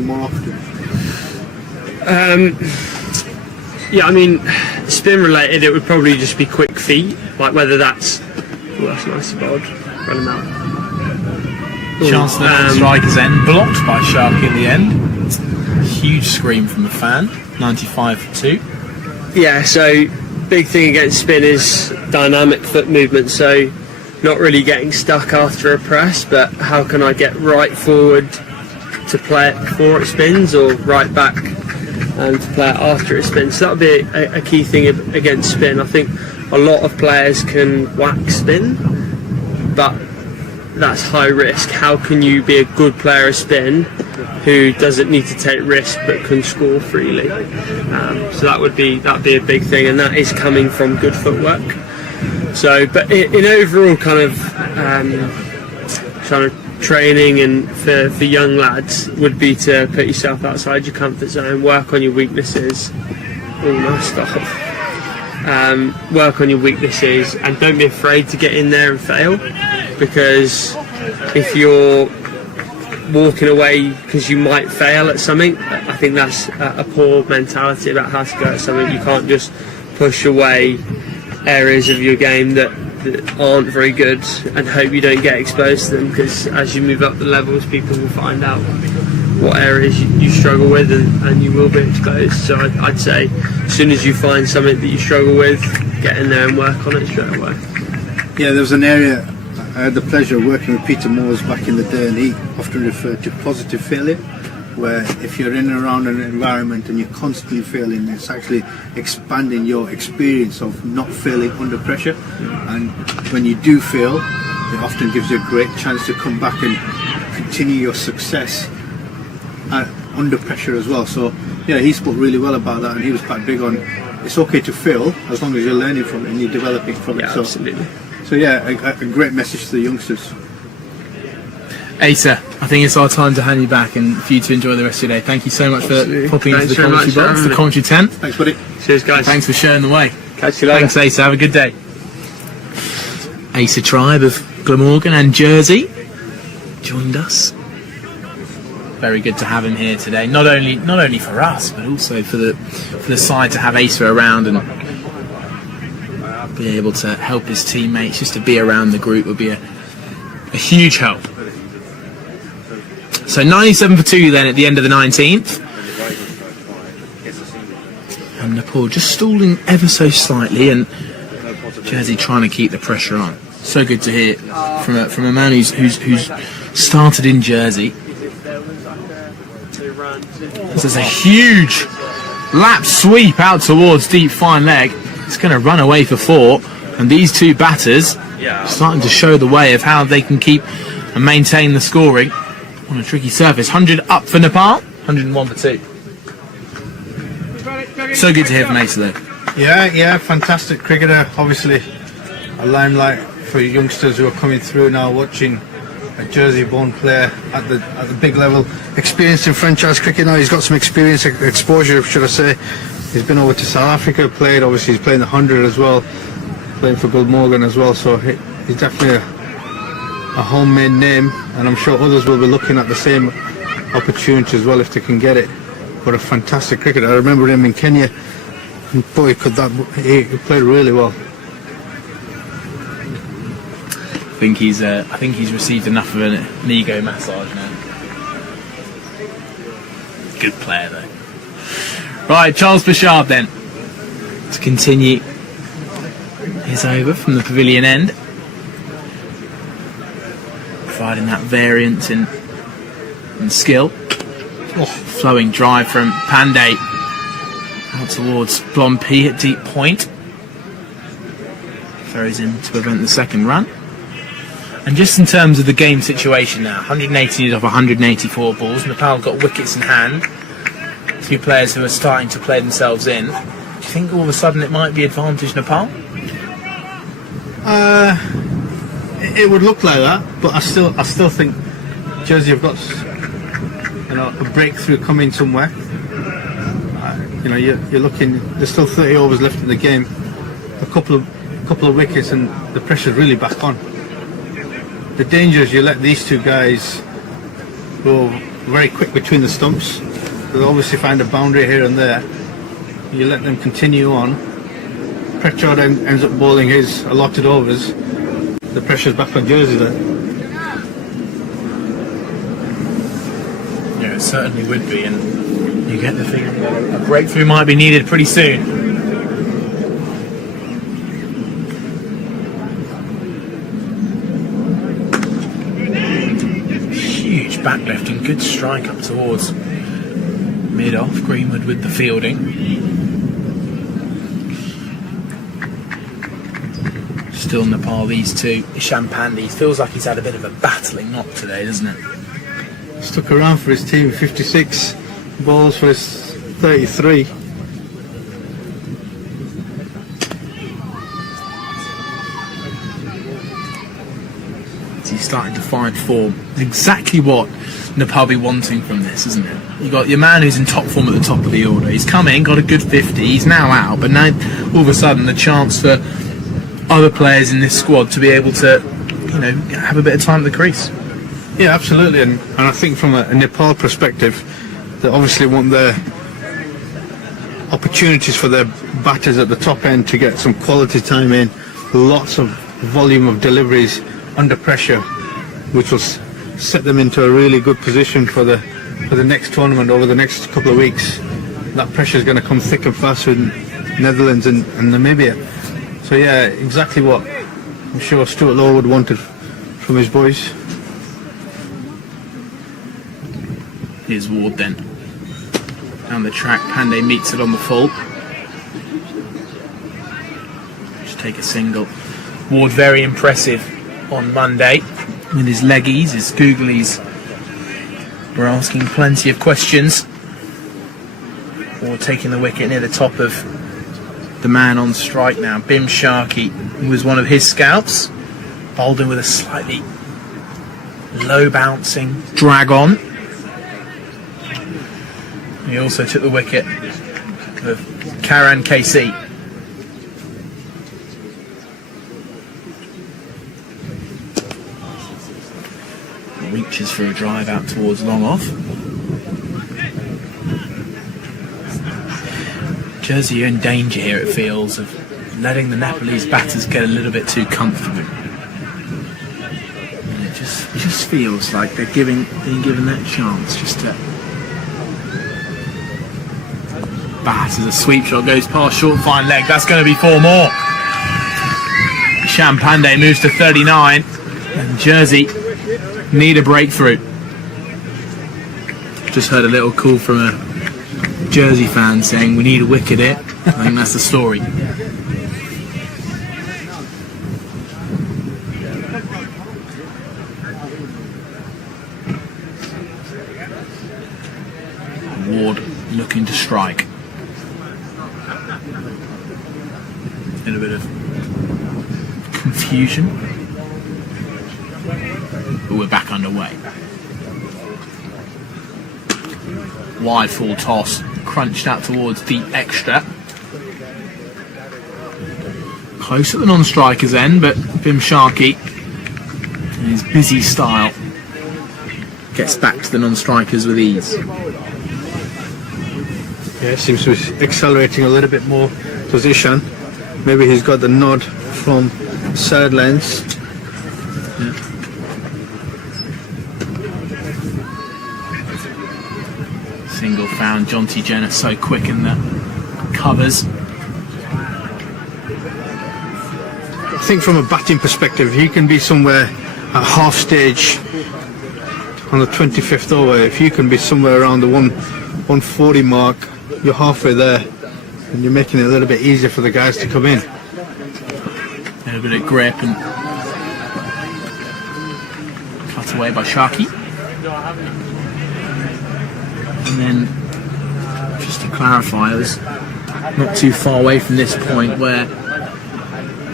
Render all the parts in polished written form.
more often? Yeah, I mean, spin related, it would probably just be quick feet, like whether that's. Oh, that's nice bod. Run him out. Chance at the striker's end, blocked by Sharky in the end. Huge scream from the fan. 95-2. Yeah, so big thing against spin is dynamic foot movement. So not really getting stuck after a press, but how can I get right forward to play it before it spins, or right back to play it after it spins. So that would be a key thing against spin. I think a lot of players can whack spin, but that's high risk. How can you be a good player of spin who doesn't need to take risk but can score freely? So that'd be a big thing, and that is coming from good footwork. So, but in overall kind of training and for young lads would be to put yourself outside your comfort zone, work on your weaknesses. Oh, nice stuff. Work on your weaknesses and don't be afraid to get in there and fail, because if you're walking away because you might fail at something, I think that's a poor mentality about how to go at something. You can't just push away areas of your game that aren't very good and hope you don't get exposed to them, because as you move up the levels, people will find out what areas you struggle with, and you will be exposed. So I'd say as soon as you find something that you struggle with, get in there and work on it straight away. Yeah, there was an area I had the pleasure of working with Peter Moores back in the day, and he often referred to positive failure, where if you're in and around an environment and you're constantly failing, it's actually expanding your experience of not failing under pressure. And when you do fail, it often gives you a great chance to come back and continue your success under pressure as well. So yeah, he spoke really well about that, and he was quite big on it's okay to fail as long as you're learning from it and you're developing from it. Yeah, absolutely. So yeah, a great message to the youngsters. Asa, I think it's our time to hand you back and for you to enjoy the rest of your day. Thank you so much for popping into the commentary box, the commentary tent. Thanks, buddy. Cheers, guys. Thanks for showing the way. Catch you later. Thanks, Asa. Have a good day. Asa Tribe of Glamorgan and Jersey joined us. Very good to have him here today. Not only for us, but also for the side to have Asa around and be able to help his teammates. Just to be around the group would be a huge help. So 97-2 then at the end of the 19th. And Nepal just stalling ever so slightly, and Jersey trying to keep the pressure on. So good to hear from a man who's started in Jersey. There's a huge lap sweep out towards deep fine leg. It's going to run away for 4, and these two batters starting to show the way of how they can keep and maintain the scoring on a tricky surface. 100 up for Nepal, 101 for 2. So good to hear from Asa though. Yeah, fantastic cricketer. Obviously, a limelight for youngsters who are coming through now, watching a Jersey-born player at the big level, experienced in franchise cricket now. He's got some experience, exposure, should I say. He's been over to South Africa, played. Obviously, he's playing the 100 as well, playing for Glamorgan as well. So he's definitely a homemade name, and I'm sure others will be looking at the same opportunity as well if they can get it. But a fantastic cricketer. I remember him in Kenya, and boy, he played really well. I think he's received enough of an ego massage now. Good player though. Right, Charles Bashard then to continue his over from the pavilion end, providing that variance in skill. Flowing drive from Pandey out towards Blompi at deep point. Throws in to prevent the second run. And just in terms of the game situation now, 118 off 184 balls. Nepal got wickets in hand. Two players who are starting to play themselves in. Do you think all of a sudden it might be advantage Nepal? It would look like that, but I still think Jersey have got a breakthrough coming somewhere. You're looking. There's still 30 overs left in the game. A couple of wickets, and the pressure's really back on. The danger is you let these two guys go very quick between the stumps. They'll obviously find a boundary here and there. You let them continue on. Pritchard ends up bowling his allotted overs. The pressure's back on Jersey then. Yeah, it certainly would be, and you get the feeling that a breakthrough might be needed pretty soon. Huge backlift and good strike up towards mid-off. Greenwood with the fielding. Still Nepal, these two. Ishan Pandey feels like he's had a bit of a battling knock today, doesn't it? Stuck around for his team, 56 balls for his 33. He's starting to find form. Exactly what Nepal be wanting from this, isn't it? You got your man who's in top form at the top of the order. He's come in, got a good 50. He's now out, but now all of a sudden the chance for other players in this squad to be able to, have a bit of time at the crease. Yeah, absolutely, and I think from a Nepal perspective, they obviously want their opportunities for their batters at the top end to get some quality time in, lots of volume of deliveries under pressure, which will set them into a really good position for the next tournament over the next couple of weeks. That pressure is going to come thick and fast with Netherlands and Namibia. So yeah, exactly what I'm sure Stuart Lawwood wanted from his boys. Here's Ward then. Down the track, Pandey meets it on the full. Just take a single. Ward very impressive on Monday with his leggies, his googlies. We're asking plenty of questions. Ward taking the wicket near the top of the man on strike now, Bim Sharkey, who was one of his scouts. Bowled in with a slightly low bouncing drag on. He also took the wicket of Karan KC. Reaches for a drive out towards long off. Jersey are in danger here, it feels, of letting the Nepalese batters get a little bit too comfortable. And it just feels like they're being given that chance just to bat as a sweep shot goes past short fine leg. That's going to be 4 more. Ishan Pandey moves to 39 and Jersey need a breakthrough. Just heard a little call from a Jersey fan saying we need a wicket here. I think that's the story. Ward looking to strike. A little bit of confusion, but we're back underway. Wide full toss, crunched out towards deep extra. Close at the non-striker's end, but Bim Sharkey, in his busy style, gets back to the non-strikers with ease. Yeah, seems to be accelerating a little bit more towards Ishan. Maybe he's got the nod from sidelines. Yeah. Single found. Jonty Jenner so quick in the covers. I think from a batting perspective, he can be somewhere at half stage on the 25th over. If you can be somewhere around the 140 mark, you're halfway there, and you're making it a little bit easier for the guys to come in. A little bit of grip and cut away by Sharkey. And then, just to clarify, I was not too far away from this point where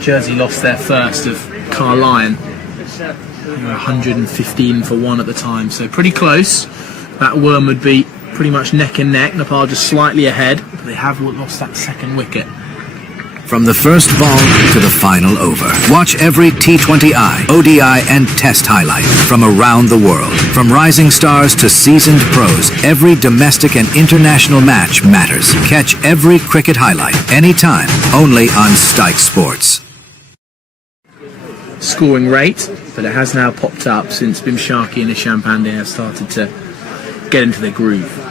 Jersey lost their first of Carlyon. They were 115 for 1 at the time, so pretty close. That worm would be pretty much neck and neck. Nepal just slightly ahead, but they have lost that second wicket. From the first ball to the final over. Watch every T20I, ODI, and Test highlight from around the world. From rising stars to seasoned pros, every domestic and international match matters. Catch every cricket highlight, anytime, only on Stike Sports. Scoring rate, but it has now popped up since Bimshaki and Isham Pandey have started to get into their groove.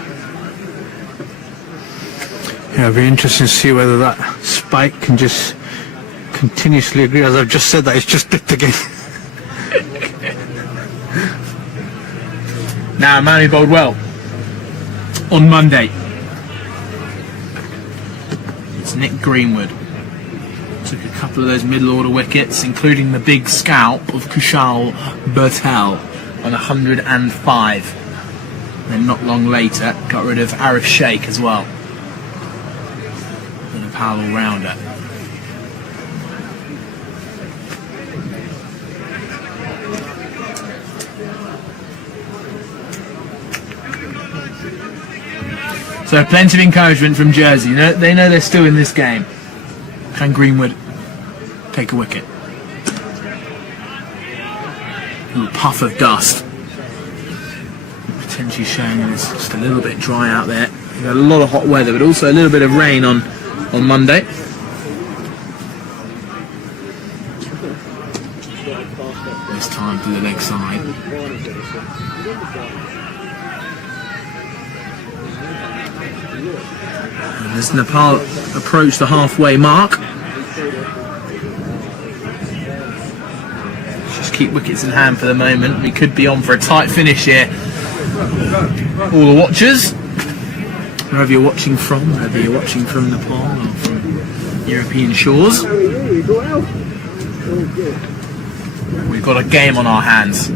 Yeah, it'll be interesting to see whether that spike can just continuously agree. As I've just said, that it's just dipped again. Now, man who bowled well on Monday, it's Nick Greenwood. Took a couple of those middle order wickets, including the big scalp of Kushal Bertel on 105. And then not long later, got rid of Arif Sheikh as well. And a Nepal all-rounder. So plenty of encouragement from Jersey. They know they're still in this game. Can Greenwood take a wicket? A little puff of dust. Potentially showing it's just a little bit dry out there. We've had a lot of hot weather, but also a little bit of rain on Monday. This time to the leg side. And as Nepal approach the halfway mark, just keep wickets in hand for the moment. We could be on for a tight finish here. All the watchers, wherever you're watching from, whether you're watching from Nepal or from European shores, we've got a game on our hands.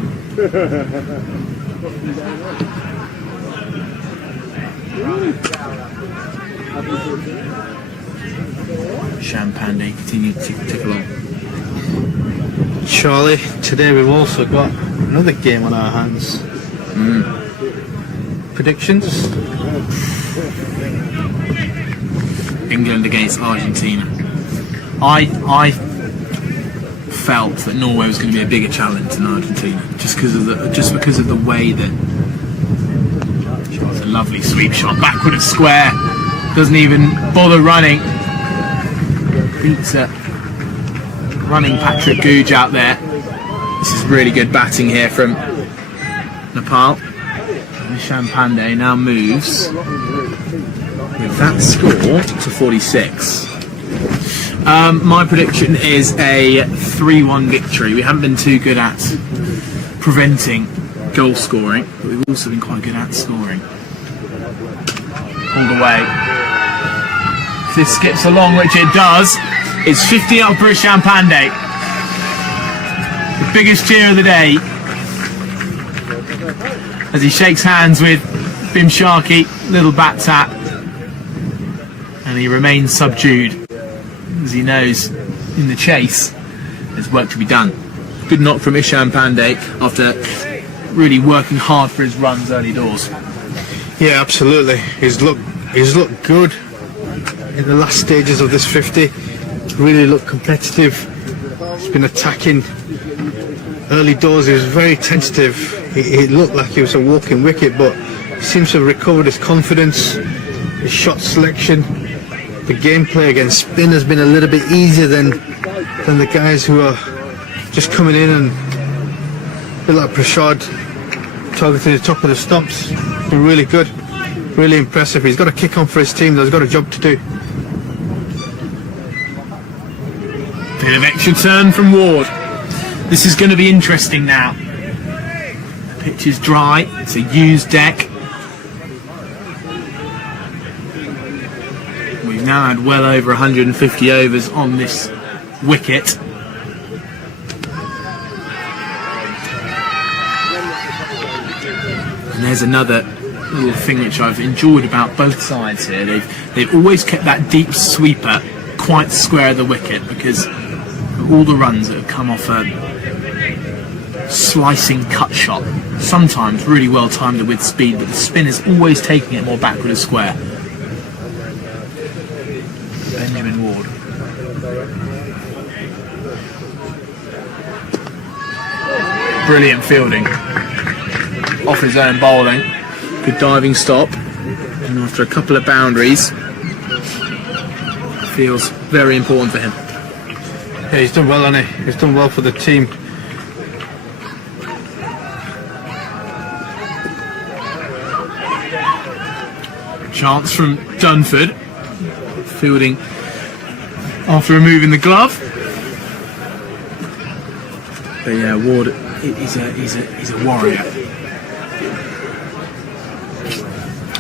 Isham Pandey continued to tick along. Charlie, today we've also got another game on our hands. Predictions? England against Argentina. I felt that Norway was going to be a bigger challenge than Argentina, just because of the way that it was a lovely sweep shot backward of square. Doesn't even bother running. Beats running Patrick Googe out there. This is really good batting here from Nepal. Isham Pandey now moves with that score to 46. My prediction is a 3-1 victory. We haven't been too good at preventing goal scoring, but we've also been quite good at scoring. All the way. If this skips along, which it does, it's 50 up for Isham Pandey. The biggest cheer of the day as he shakes hands with Bimshaki, little bat tap, and he remains subdued as he knows in the chase there's work to be done. Good knock from Isham Pandey after really working hard for his runs early doors. Yeah, absolutely. He's looked good in the last stages of this 50. Really looked competitive. He's been attacking early doors. He was very tentative. He looked like he was a walking wicket, but he seems to have recovered his confidence, his shot selection. The gameplay against spin has been a little bit easier than the guys who are just coming in and a bit like Prashad targeting the top of the stumps. It's been really good, really impressive. He's got to kick on for his team. He's got a job to do. Bit of extra turn from Ward. This is going to be interesting now. The pitch is dry. It's a used deck. We've now had well over 150 overs on this wicket. And there's another little thing which I've enjoyed about both sides here. They've always kept that deep sweeper quite square of the wicket, because all the runs that have come off a slicing cut shot, sometimes really well timed with speed, but the spin is always taking it more backward of square. Benjamin Ward. brilliant fielding off his own bowling. Good diving stop, and after a couple of boundaries, feels very important for him. Yeah, he's done well, hasn't he? He's done well for the team. Chance from Dunford, fielding after removing the glove. But yeah, Ward, he's a warrior.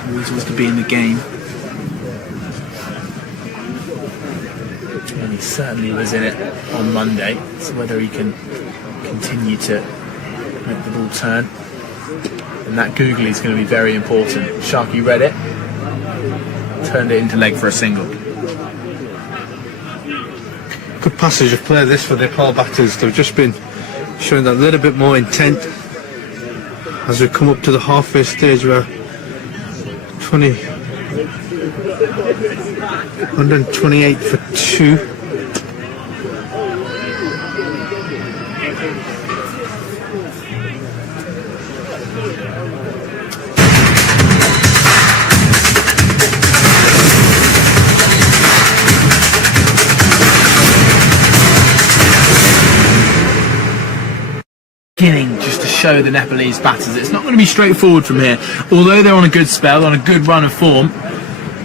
Always wants to be in the game. And he certainly was in it on Monday. So whether he can continue to make the ball turn. And that googly is going to be very important. Sharky read it, turned it into leg for a single. Good passage of play this for the Nepal batters. They've just been showing that little bit more intent as we come up to the halfway stage where 128 for 2. Just to show the Nepalese batters it's not going to be straightforward from here. Although they're on a good spell, on a good run of form,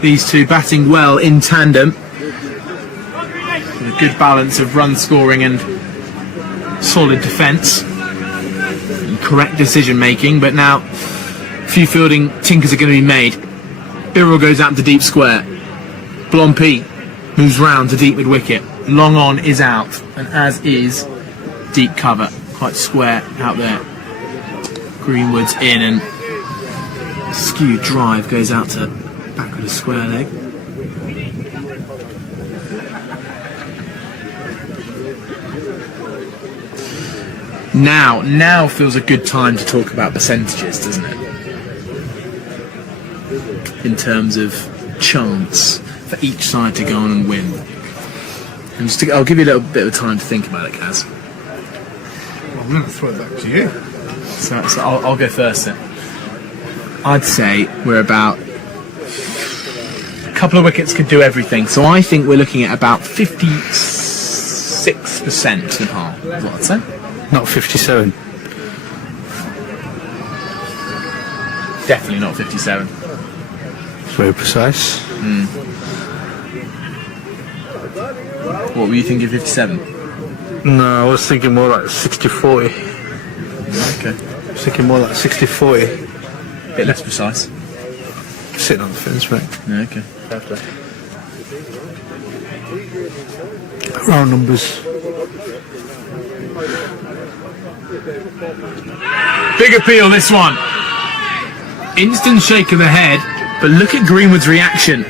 these two batting well in tandem with a good balance of run scoring and solid defence and correct decision making. But now a few fielding tinkers are going to be made. Birrell goes out to deep square. Blompi moves round to deep mid wicket. Long on is out, and as is deep cover. Quite square out there. Greenwood's in, and skewed drive goes out to back with a square leg. Now feels a good time to talk about percentages, doesn't it? In terms of chance for each side to go on and win. And I'll give you a little bit of time to think about it, Kaz. I'm going to throw it back to you. So I'll go first then. I'd say we're about a couple of wickets could do everything. So I think we're looking at about 56% Nepal, is what I'd say. Not 57. Definitely not 57. It's very precise. What were you thinking, 57? No, I was thinking more like 60-40. Okay. I was thinking more like 60-40. Bit less precise. Sitting on the fence, mate. Yeah, okay. Fair play. Round numbers. Big appeal, this one. Instant shake of the head, but look at Greenwood's reaction.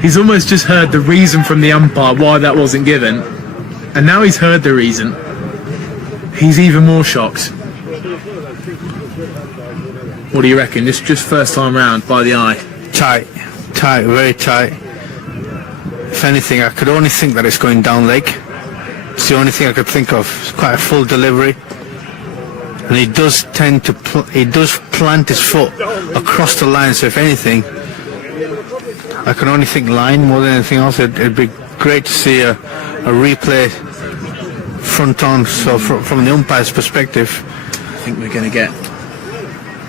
He's almost just heard the reason from the umpire why that wasn't given, and now he's heard the reason. He's even more shocked. What do you reckon? Just first time round by the eye. Tight, very tight. If anything, I could only think that it's going down leg. It's the only thing I could think of. It's quite a full delivery, and he does tend to plant his foot across the line. So if anything, I can only think line more than anything else. It'd be great to see a replay front on, so from the umpire's perspective. I think we're going to get,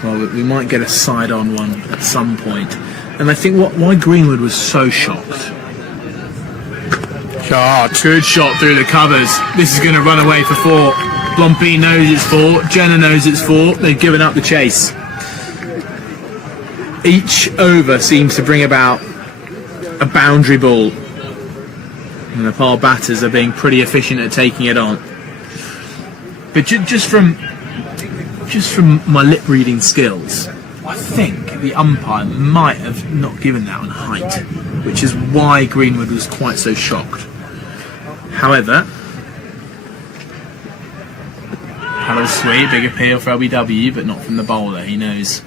well, we might get a side on one at some point. And I think why Greenwood was so shocked. Shot. Good shot through the covers. This is going to run away for 4. Blompi knows it's 4. Jenner knows it's 4. They've given up the chase. Each over seems to bring about a boundary ball. And the Nepal batters are being pretty efficient at taking it on. But just from my lip reading skills, I think the umpire might have not given that on height, which is why Greenwood was quite so shocked. However, paddle sweep, big appeal for LBW, but not from the bowler. He knows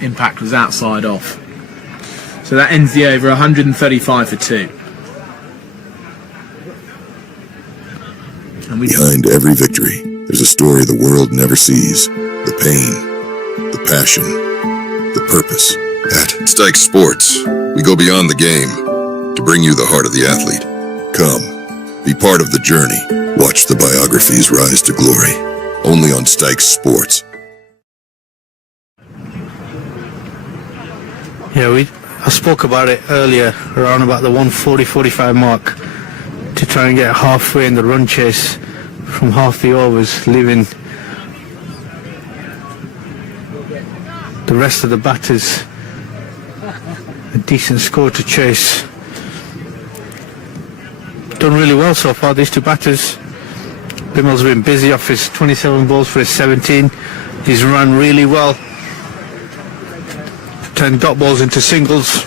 impact was outside off. So that ends the over, 135 for 2. And we Behind every victory, there's a story the world never sees. The pain, the passion, the purpose. At Stike Sports, we go beyond the game to bring you the heart of the athlete. Come, be part of the journey. Watch the biographies rise to glory. Only on Stike Sports. Yeah, I spoke about it earlier, around about the 140-45 mark, to try and get halfway in the run chase from half the overs, leaving the rest of the batters a decent score to chase. Done really well so far, these two batters. Bimmel's been busy off his 27 balls for his 17. He's run really well. Turned dot balls into singles,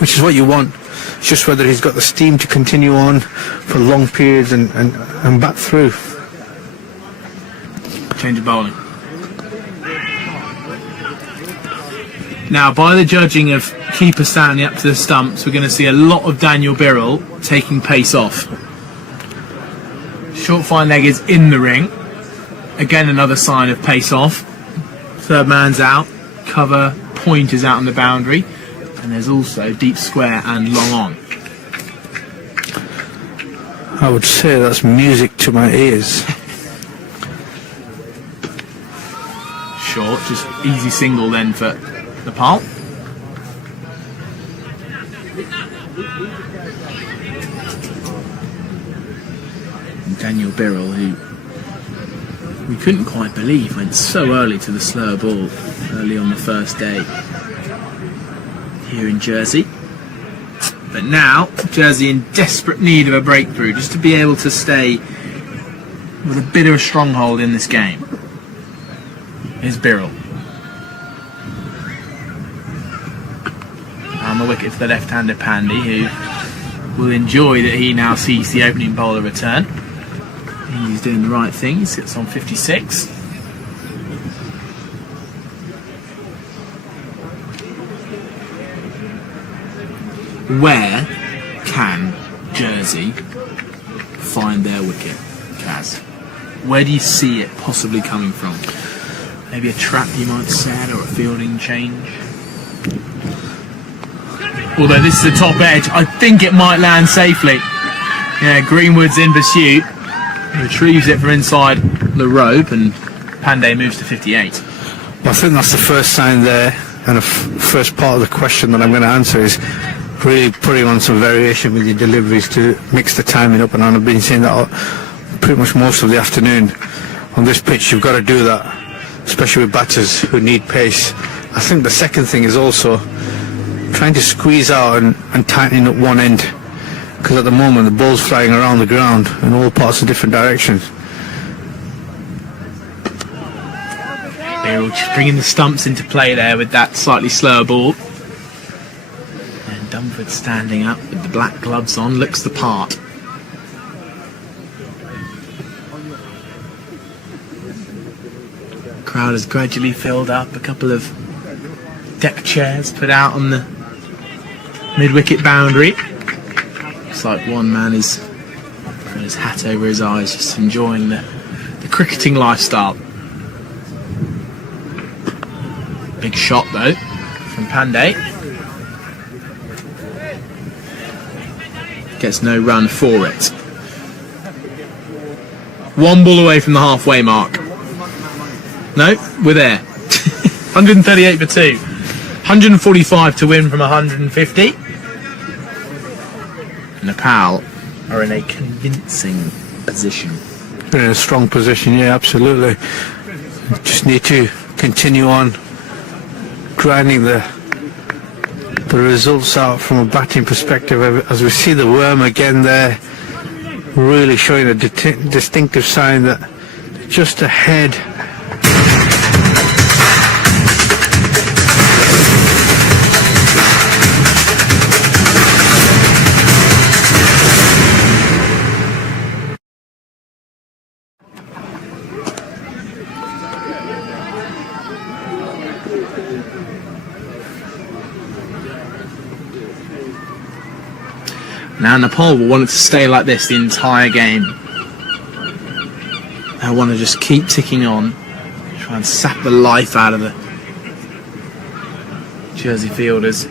which is what you want. It's just whether he's got the steam to continue on for long periods and back through. Change of bowling. Now, by the judging of keeper standing up to the stumps, we're going to see a lot of Daniel Birrell taking pace off. Short fine leg is in the ring. Again, another sign of pace off. Third man's out. Cover point is out on the boundary. And there's also deep square and long on. I would say that's music to my ears. Short, just easy single then for Nepal. And Daniel Birrell, who we couldn't quite believe went so early to the slower ball early on the first day here in Jersey. But now, Jersey in desperate need of a breakthrough, just to be able to stay with a bit of a stronghold in this game. Here's Birrell. On the wicket for the left-handed Pandey, who will enjoy that he now sees the opening bowler return. He's doing the right thing, he sits on 56. Where can Jersey find their wicket, Kaz? Where do you see it possibly coming from? Maybe a trap, you might say, or a fielding change? Although this is the top edge, I think it might land safely. Yeah, Greenwood's in pursuit. Retrieves it from inside the rope, and Pandey moves to 58. Well, I think that's the first sign there, and the first part of the question that I'm going to answer is really putting on some variation with your deliveries to mix the timing up, and I've been saying that pretty much most of the afternoon. On this pitch, you've got to do that, especially with batters who need pace. I think the second thing is also trying to squeeze out and tightening up one end, because at the moment the ball's flying around the ground in all parts of different directions. Birrell just bringing the stumps into play there with that slightly slower ball. And Dunford standing up with the black gloves on, looks the part. Crowd has gradually filled up, a couple of deck chairs put out on the mid-wicket boundary. Looks like one man is got his hat over his eyes, just enjoying the cricketing lifestyle. Big shot though from Pandey. Gets no run for it. One ball away from the halfway mark. No, we're there. 138 for 2. 145 to win from 150. Nepal are in a convincing position. They're in a strong position, yeah, absolutely. Just need to continue on grinding the results out from a batting perspective, as we see the worm again there, really showing a distinctive sign that they're just ahead. Now Nepal will want it to stay like this the entire game. I want to just keep ticking on, try and sap the life out of the Jersey fielders.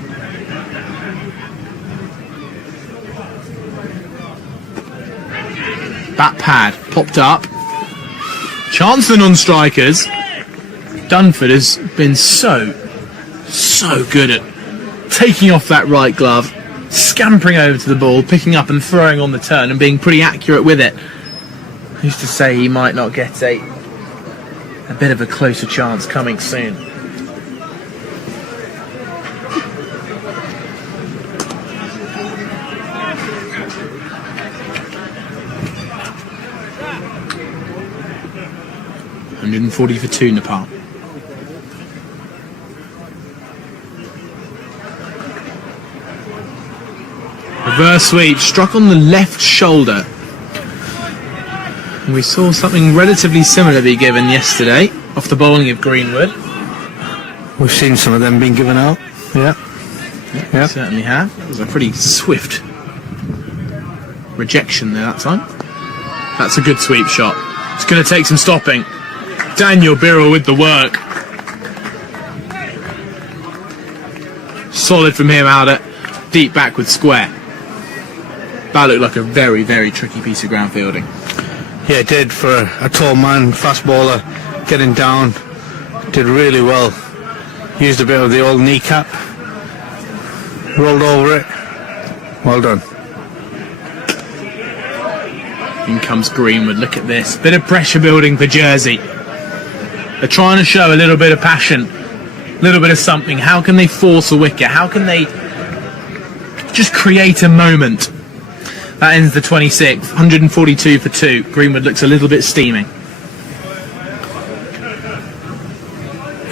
Bat pad popped up. Chance for non-strikers. Dunford has been so good at taking off that right glove, scampering over to the ball, picking up and throwing on the turn and being pretty accurate with it. Who's to say he might not get a bit of a closer chance coming soon. $140 for 2, Nepal. Reverse sweep, struck on the left shoulder. And we saw something relatively similar be given yesterday off the bowling of Greenwood. We've seen some of them being given out. Yeah. We certainly have. It was a pretty swift rejection there that time. That's a good sweep shot. It's going to take some stopping. Daniel Birrell with the work. Solid from him out at deep backward square. That looked like a very, very tricky piece of ground fielding. Yeah, it did for a tall man, fast bowler, getting down. Did really well. Used a bit of the old kneecap. Rolled over it. Well done. In comes Greenwood. Look at this. Bit of pressure building for Jersey. They're trying to show a little bit of passion, a little bit of something. How can they force a wicket? How can they just create a moment? That ends the 26th, 142 for 2. Greenwood looks a little bit steaming.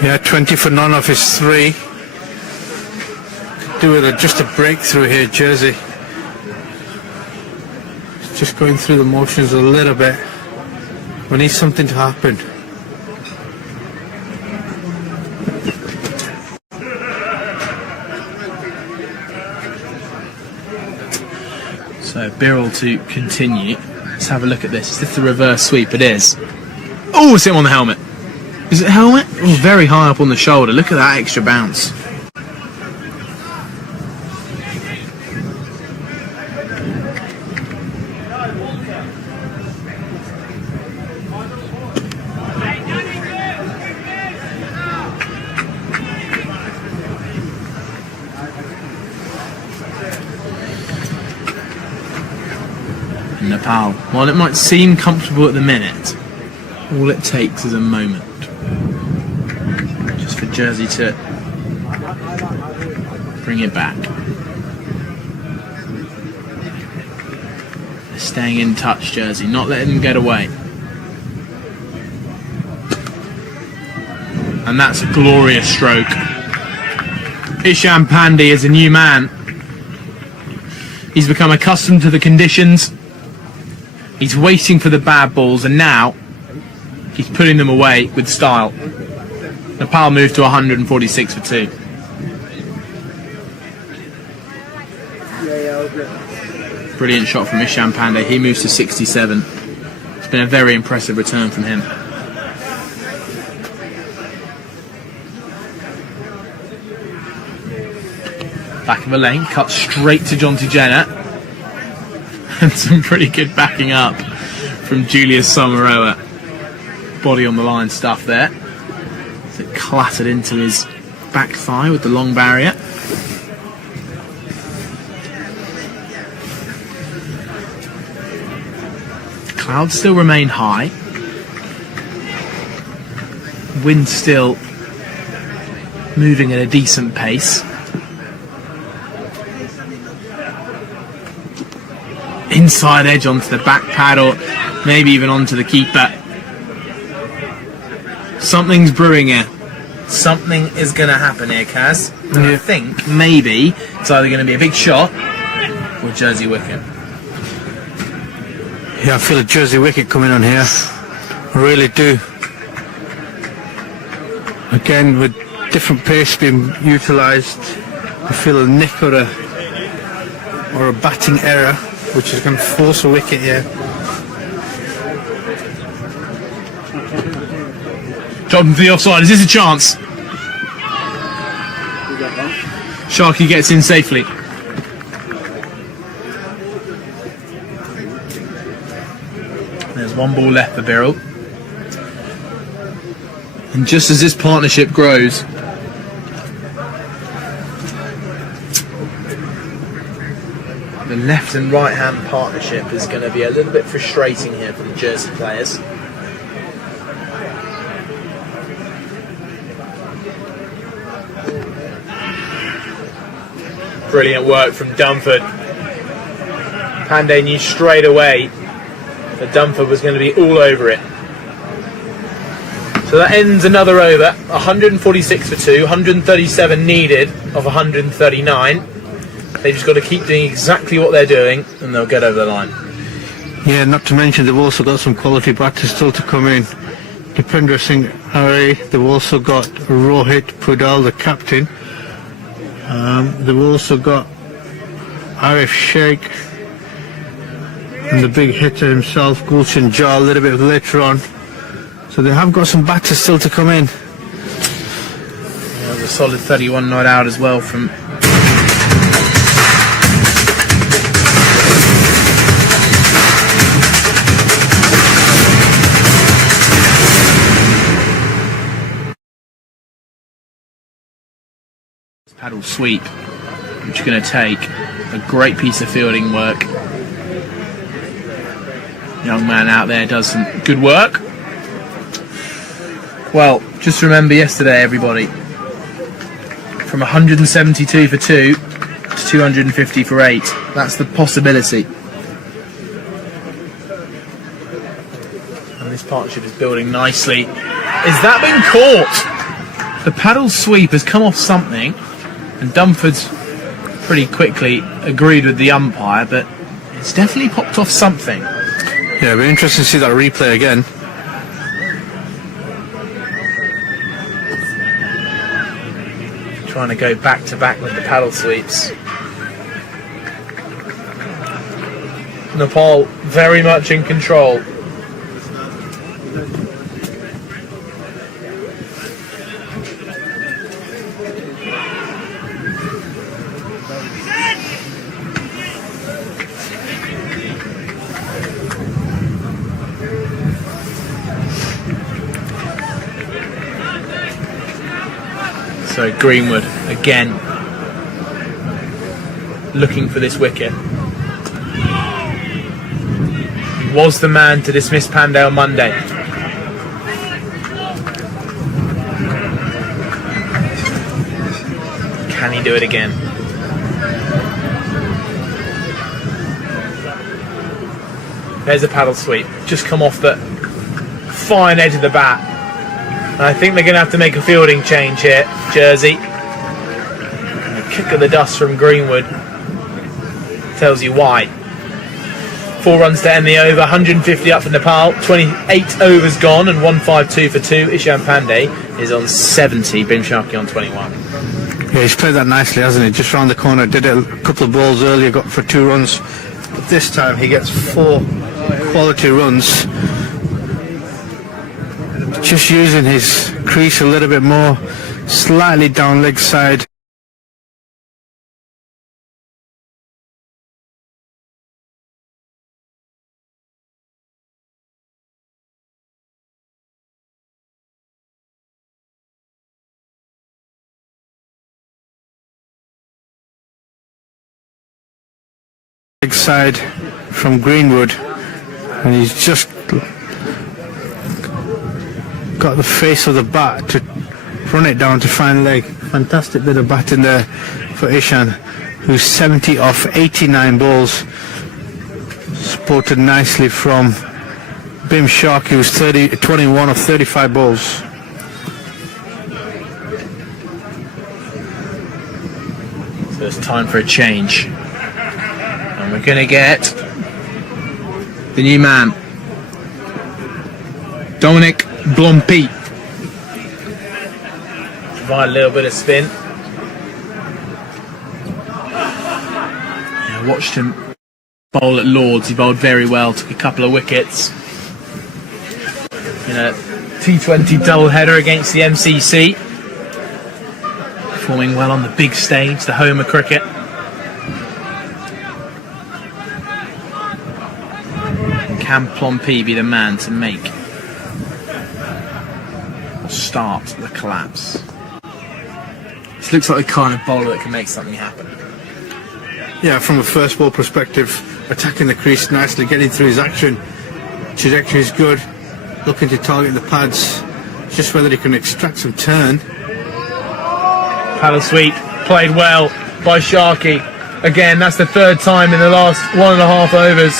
Yeah, 20 for none off his 3. Do with just a breakthrough here, Jersey. Just going through the motions a little bit. We need something to happen. So Birrell to continue. Let's have a look at this. Is this the reverse sweep? It is. Oh, it's hit on the helmet. Is it helmet? Oh, very high up on the shoulder. Look at that extra bounce. Nepal. While it might seem comfortable at the minute, all it takes is a moment. Just for Jersey to bring it back. They're staying in touch, Jersey, not letting them get away. And that's a glorious stroke. Isham Pandey is a new man. He's become accustomed to the conditions. He's waiting for the bad balls, and now he's putting them away with style. Nepal moved to 146 for 2. Brilliant shot from Isham Pandey. He moves to 67. It's been a very impressive return from him. Back of the lane, cut straight to Jonty Jenner. And some pretty good backing up from Julius Samaroa. Body on the line stuff there. So it clattered into his back thigh with the long barrier. Clouds still remain high. Wind still moving at a decent pace. Inside edge onto the back pad, or maybe even onto the keeper. Something's brewing here. Something is going to happen here, Kaz. And I think maybe it's either going to be a big shot or Jersey wicket. Yeah, I feel a Jersey wicket coming on here. I really do. Again, with different pace being utilised, I feel a nick or a batting error, which is going to force a wicket here. dropped him to the offside. Is this a chance? Sharky gets in safely. There's one ball left for Birrell. And just as this partnership grows, the left and right hand partnership is going to be a little bit frustrating here for the Jersey players. Brilliant work from Dunford. Pandey knew straight away that Dunford was going to be all over it. So that ends another over. 146 for 2, 137 needed of 139. They've just got to keep doing exactly what they're doing and they'll get over the line. Yeah, not to mention they've also got some quality batters still to come in. Dipender Singh Arey, they've also got Rohit Pudal, the captain. They've also got Arif Sheikh and the big hitter himself, Gulshan Jha, a little bit later on. So they have got some batters still to come in. Yeah, a solid 31 not out as well from paddle sweep, which is going to take a great piece of fielding work. Young man out there does some good work. Well, just remember yesterday, everybody, from 172 for 2 to 250 for 8. That's the possibility. And this partnership is building nicely. Is that been caught? The paddle sweep has come off something, and Dunford's pretty quickly agreed with the umpire, but it's definitely popped off something. Yeah, it'll be interesting to see that replay again. Trying to go back to back with the paddle sweeps. Nepal very much in control. So Greenwood again looking for this wicket. Was the man to dismiss Pandey on Monday. Can he do it again? There's a paddle sweep. Just come off the fine edge of the bat. And I think they're going to have to make a fielding change here, Jersey. A kick of the dust from Greenwood tells you why. 4 runs to end the over, 150 up for Nepal, 28 overs gone and 152 for 2. Ishan Pandey is on 70, Bim Sharkey on 21. Yeah, he's played that nicely, hasn't he? Just round the corner, did it a couple of balls earlier, got for 2 runs. But this time he gets 4 quality runs. Just using his crease a little bit more, slightly down leg side. Leg side from Greenwood, and he's just got the face of the bat to run it down to fine leg. Fantastic bit of batting there for Ishan, who's 70 off 89 balls. Supported nicely from Bim Sharkey, who's 21 of 35 balls. So it's time for a change. And we're going to get the new man, Dominic Blompi. Provide a little bit of spin. I watched him bowl at Lords. He bowled very well, took a couple of wickets. In a T20 doubleheader against the MCC. Performing well on the big stage, the home of cricket. And can Plompy be the man to make or start the collapse? This looks like the kind of bowler that can make something happen. Yeah, from a first ball perspective, attacking the crease nicely, getting through his action. Trajectory is good. Looking to target the pads. Just whether he can extract some turn. Paddle sweep, played well by Sharkey. Again, that's the third time in the last 1.5 overs.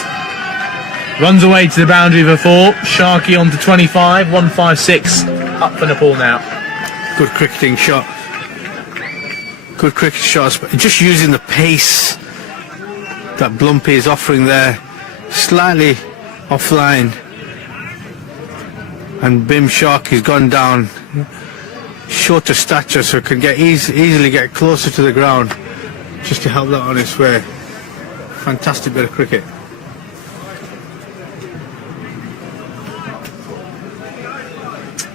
Runs away to the boundary for 4. Sharkey on to 25, 156. Up for Nepal now. Good cricketing shot. Good cricket shots, but just using the pace that Blumpy is offering there. Slightly offline. And Bim Sharkey's gone down. Shorter stature, so can get easily get closer to the ground just to help that on its way. Fantastic bit of cricket.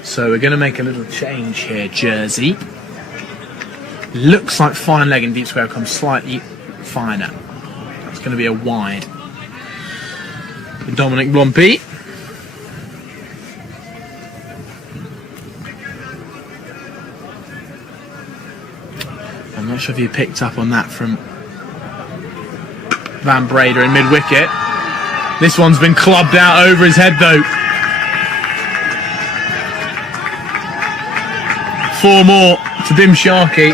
So we're going to make a little change here, Jersey. Looks like fine leg and deep square comes slightly finer. It's going to be a wide for Dominic Blumpy. I'm not sure if you picked up on that from Van Breda in mid-wicket. This one's been clubbed out over his head though. 4 more to Bim Sharkey.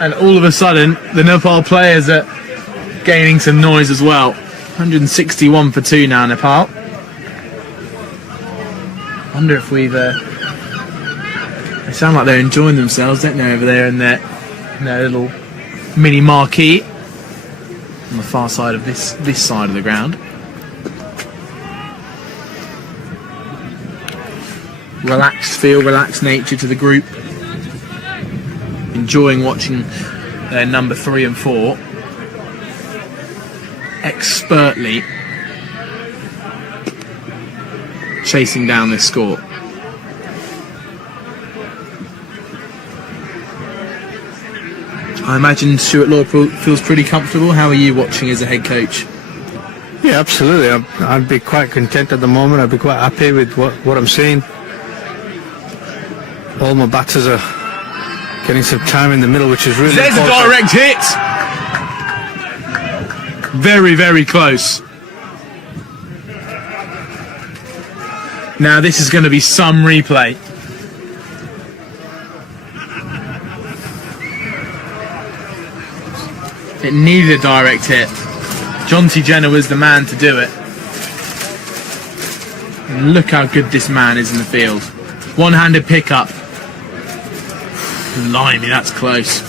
And all of a sudden, the Nepal players are gaining some noise as well. 161 for 2 now, Nepal. Wonder if we've... They sound like they're enjoying themselves, don't they, over there in their little mini marquee on the far side of this side of the ground. Relaxed feel, relaxed nature to the group. Enjoying watching their number 3 and 4 expertly chasing down this score. I imagine Stuart Law feels pretty comfortable. How are you watching as a head coach? Yeah, absolutely. I'd be quite content at the moment. I'd be quite happy with what I'm seeing. All my batters are getting some time in the middle, which is really There's important. a direct hit! Very, very close. Now this is going to be some replay. It needed a direct hit. Jonty Jenner was the man to do it. And look how good this man is in the field. One-handed pickup. Blimey, that's close.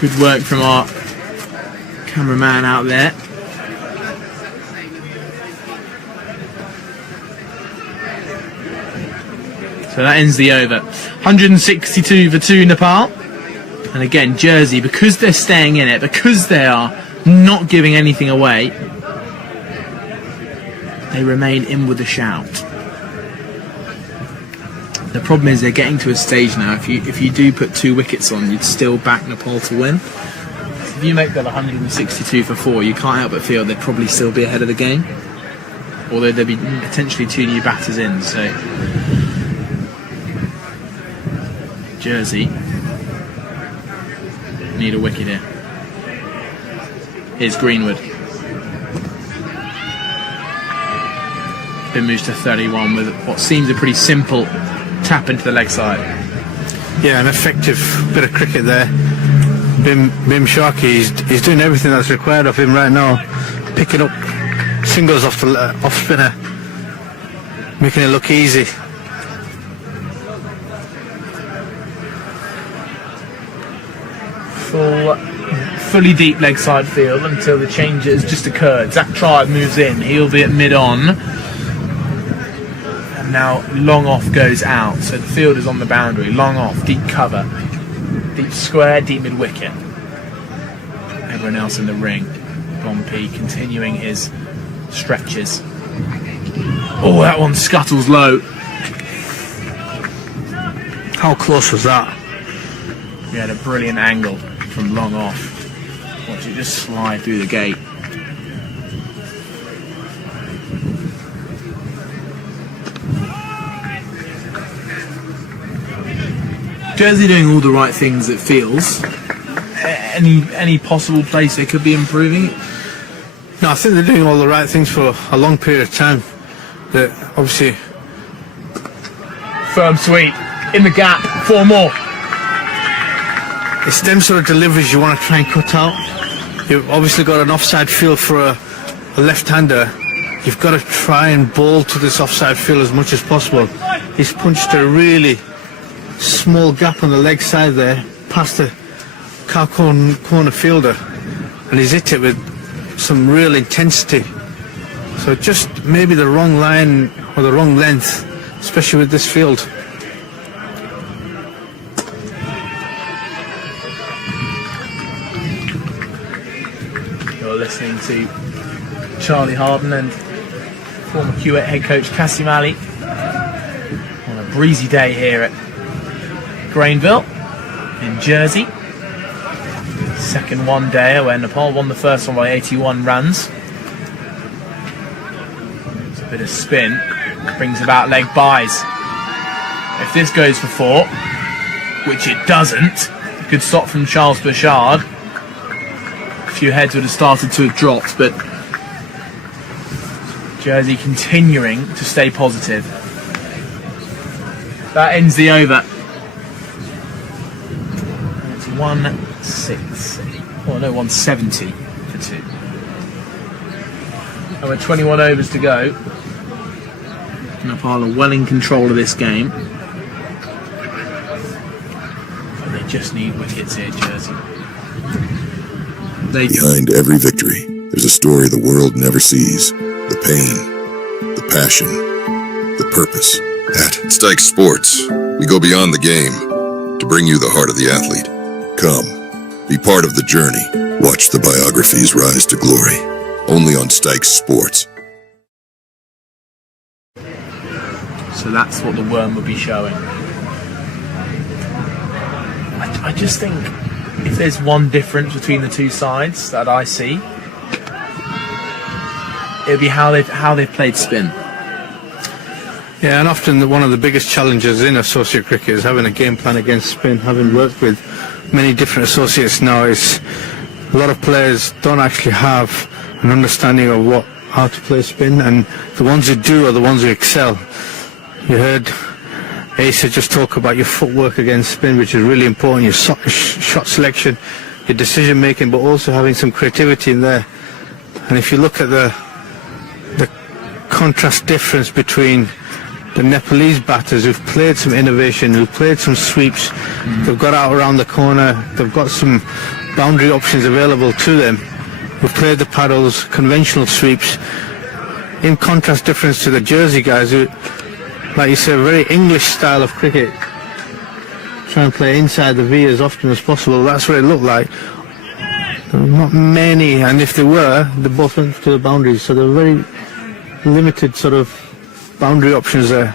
Good work from our cameraman out there. So that ends the over. 162 for 2 Nepal. And again, Jersey, because they're staying in it, because they are not giving anything away, they remain in with a shout. The problem is they're getting to a stage now. If you do put 2 wickets on, you'd still back Nepal to win. If you make that 162 for 4, you can't help but feel they'd probably still be ahead of the game. Although there'd be potentially 2 new batters in. So Jersey need a wicket here. Here's Greenwood. Been moves to 31 with what seems a pretty simple tap into the leg side. Yeah, an effective bit of cricket there. Bim Sharkey, he's doing everything that's required of him right now. Picking up singles off the off spinner, making it look easy. Fully deep leg side field until the change has just occurred. Zach Tribe moves in. He'll be at mid-on. And now long off goes out. So the field is on the boundary. Long off, deep cover. Deep square, deep mid-wicket. Everyone else in the ring. Pompey continuing his stretches. Oh, that one scuttles low. How close was that? He had a brilliant angle from long off. Watch it just slide through the gate. Jersey doing all the right things, it feels. Any possible place they could be improving? No, I think they're doing all the right things for a long period of time. That obviously Firm sweep. In the gap. 4 more. it's them sort of deliveries you want to try and cut out. You've obviously got an offside field for a left-hander. You've got to try and bowl to this offside field as much as possible. He's punched a really small gap on the leg side there, past the corner fielder, and he's hit it with some real intensity. So just maybe the wrong line or the wrong length, especially with this field. You're listening to Charlie Harden and former Kuwait head coach Kassim Ali on a breezy day here at Grainville in Jersey. Second one-dayer where Nepal won the first one by 81 runs. It's a bit of spin, brings about leg buys. If this goes for 4, which it doesn't, good stop from Charles Bouchard. A few heads would have started to have dropped, but Jersey continuing to stay positive. That ends the over. It's 170 for 2. And with 21 overs to go, Nepal are well in control of this game. But they just need wickets here, Jersey. Behind every victory, there's a story the world never sees. The pain, the passion, the purpose. At Stike Sports, we go beyond the game to bring you the heart of the athlete. Come, be part of the journey. Watch the biographies rise to glory. Only on Stike Sports. So that's what the worm would be showing. I just think if there's one difference between the two sides that I see, it would be how they've played spin. Yeah, and often one of the biggest challenges in associate cricket is having a game plan against spin. Having worked with many different associates now, is a lot of players don't actually have an understanding of how to play spin, and the ones who do are the ones who excel. You heard Asa just talk about your footwork against spin, which is really important, your shot selection, your decision making, but also having some creativity in there. And if you look at the contrast difference between the Nepalese batters who've played some innovation, who've played some sweeps, they've got out around the corner, they've got some boundary options available to them, who've played the paddles, conventional sweeps, in contrast difference to the Jersey guys who, like you say, a very English style of cricket, try and play inside the V as often as possible. That's what it looked like. There were not many, and if there were, they both went to the boundaries, so there were very limited sort of boundary options there.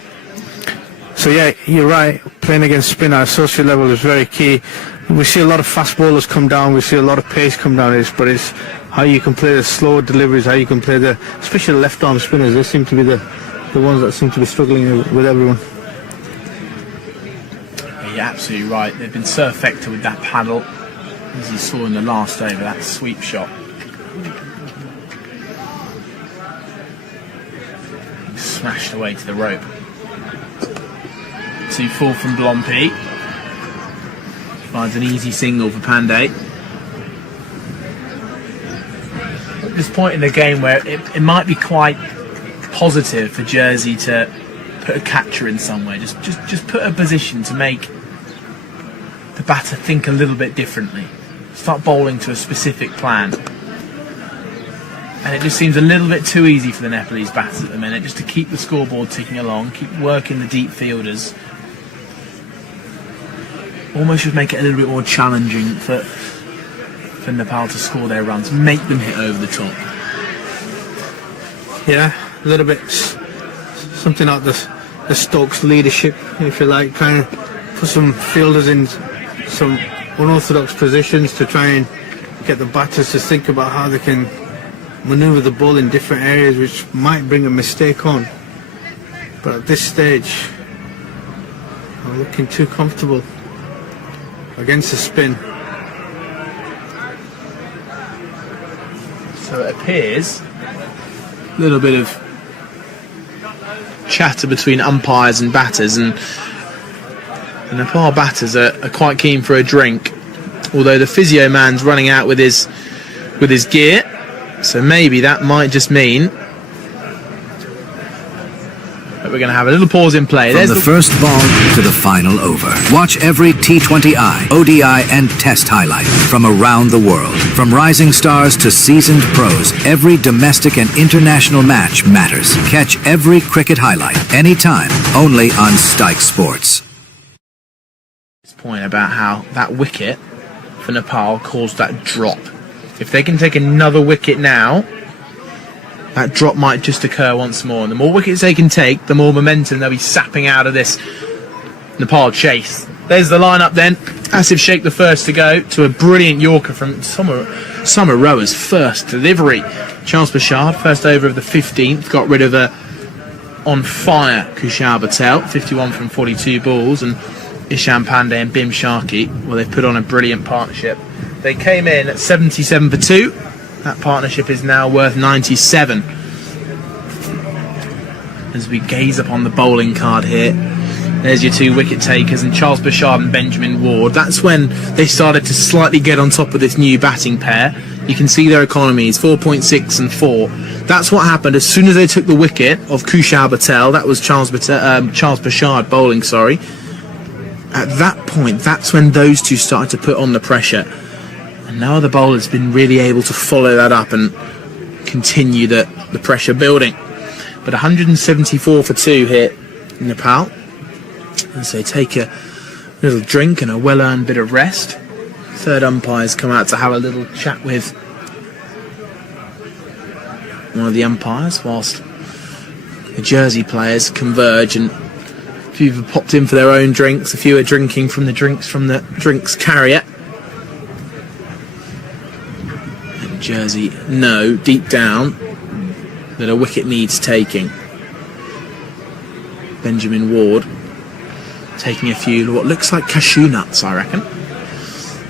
So yeah, you're right, playing against spin at associate level is very key. We see a lot of fast bowlers come down, we see a lot of pace come down, but it's how you can play the slow deliveries, how you can play especially the left arm spinners. They seem to be the ones that seem to be struggling with everyone. Yeah, you're absolutely right. They've been so effective with that paddle, as you saw in the last over, that sweep shot. Smashed away to the rope. 2-4 from Blompi. Finds an easy single for Pandey. At this point in the game where it might be quite positive for Jersey to put a catcher in somewhere, just put a position to make the batter think a little bit differently, start bowling to a specific plan. And it just seems a little bit too easy for the Nepalese batters at the minute, just to keep the scoreboard ticking along, keep working the deep fielders. Almost should make it a little bit more challenging for Nepal to score their runs, make them hit over the top. Yeah, a little bit something like the Stokes leadership, if you like, trying to put some fielders in some unorthodox positions to try and get the batters to think about how they can manoeuvre the ball in different areas, which might bring a mistake on. But at this stage, I'm looking too comfortable against the spin. So it appears a little bit of chatter between umpires and batters, and the Nepal batters are quite keen for a drink, although the physio man's running out with his gear, so maybe that might just mean that we're going to have a little pause in play. From the first ball to the final over. Watch every T20I, ODI and Test highlight from around the world. From rising stars to seasoned pros, every domestic and international match matters. Catch every cricket highlight, anytime, only on Stike Sports. This point about how that wicket for Nepal caused that drop. If they can take another wicket now, that drop might just occur once more, and the more wickets they can take, the more momentum they'll be sapping out of this Nepal chase. There's the lineup then. Asif Sheikh the first to go, to a brilliant Yorker from Summer Rower's first delivery. Charles Bashard, first over of the 15th, got rid of a on fire Kushal Patel, 51 from 42 balls, and Ishan Pandey and Bim Sharkey, well, they've put on a brilliant partnership. They came in at 77 for 2. That partnership is now worth 97. As we gaze upon the bowling card here, there's your two wicket takers, and Charles Bashard and Benjamin Ward. That's when they started to slightly get on top of this new batting pair. You can see their economies, 4.6 and 4. That's what happened as soon as they took the wicket of Kushal Patel. That was Charles Bashard bowling, sorry. At that point, that's when those two started to put on the pressure. And now the bowler's been really able to follow that up and continue the pressure building. But 174 for 2 here in Nepal. As they take a little drink and a well-earned bit of rest. Third umpires come out to have a little chat with one of the umpires whilst the Jersey players converge, and a few have popped in for their own drinks, a few are drinking from the drinks carrier. Jersey know deep down that a wicket needs taking. Benjamin Ward taking a few what looks like cashew nuts, I reckon.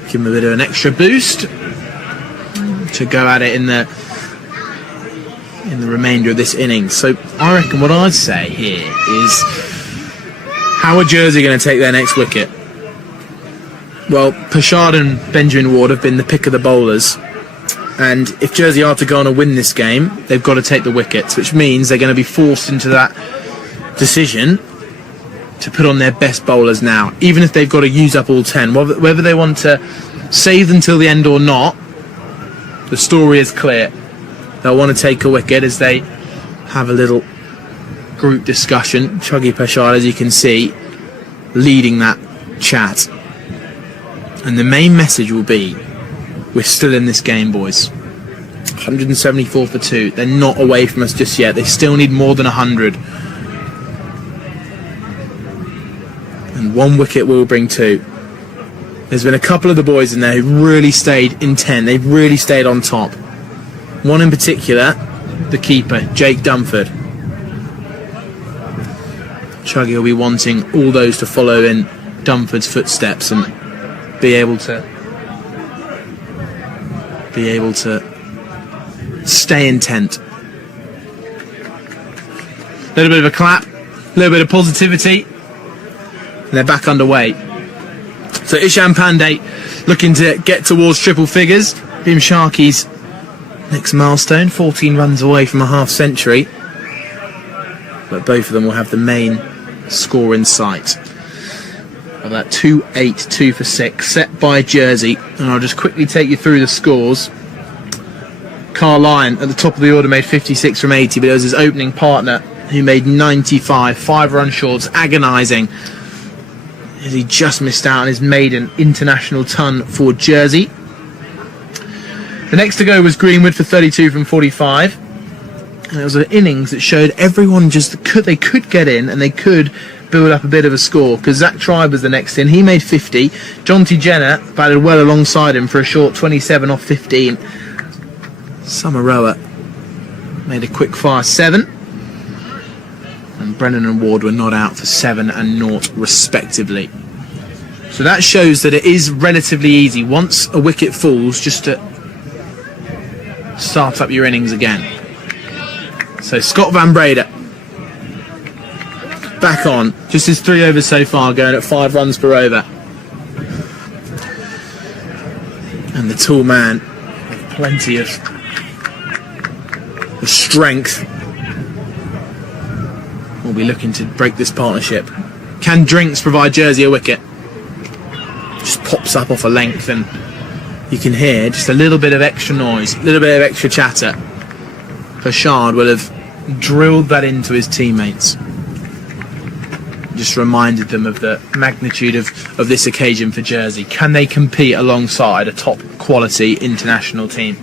Give him a bit of an extra boost to go at it in the remainder of this innings. So I reckon what I'd say here is, how are Jersey going to take their next wicket? Well, Pashard and Benjamin Ward have been the pick of the bowlers. And if Jersey are to go on and win this game, they've got to take the wickets, which means they're going to be forced into that decision to put on their best bowlers now, even if they've got to use up all 10. Whether they want to save them till the end or not, the story is clear. They'll want to take a wicket as they have a little group discussion. Chuggy Pashad, as you can see, leading that chat. And the main message will be, we're still in this game, boys. 174 for 2. They're not away from us just yet. They still need more than 100. And one wicket will bring 2. There's been a couple of the boys in there who really stayed intent. They've really stayed on top. One in particular, the keeper, Jake Dunford. Chuggy will be wanting all those to follow in Dunford's footsteps and be able to stay intent. A little bit of a clap, a little bit of positivity, and they're back underway. So Ishan Pandey looking to get towards triple figures. Bim Sharkey's next milestone, 14 runs away from a half century, but both of them will have the main score in sight. Of that 2-8, 2 for 6, set by Jersey. And I'll just quickly take you through the scores. Carl Lyon at the top of the order made 56 from 80, but it was his opening partner who made 95, 5 run shorts, agonising, as he just missed out on his maiden international ton for Jersey. The next to go was Greenwood for 32 from 45. And it was an innings that showed everyone they could get in and they could build up a bit of a score, because Zach Tribe was the next in. He made 50. Jonty Jenner batted well alongside him for a short 27 off 15. Samaroa made a quick fire 7. And Brennan and Ward were not out for 7 and 0 respectively. So that shows that it is relatively easy once a wicket falls just to start up your innings again. So Scott Van Breda back on, just his 3 overs so far, going at 5 runs per over. And the tall man with plenty of strength will be looking to break this partnership. Can Drinks provide Jersey a wicket? Just pops up off a length and you can hear just a little bit of extra noise, a little bit of extra chatter. Hashard will have drilled that into his teammates. Just reminded them of the magnitude of this occasion for Jersey. Can they compete alongside a top quality international team?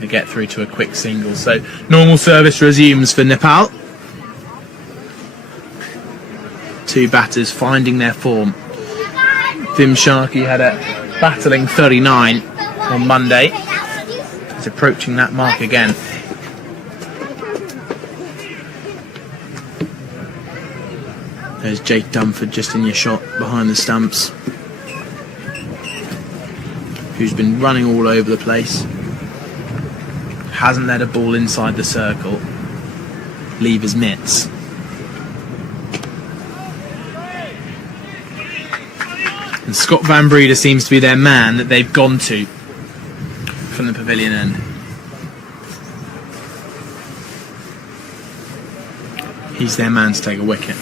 They get through to a quick single. So normal service resumes for Nepal. 2 batters finding their form. Vim Sharkey had a battling 39 on Monday. He's approaching that mark again. There's Jake Dunford just in your shot behind the stumps, who's been running all over the place. Hasn't let a ball inside the circle leave his mitts. And Scott Van Breda seems to be their man that they've gone to from the pavilion end. He's their man to take a wicket.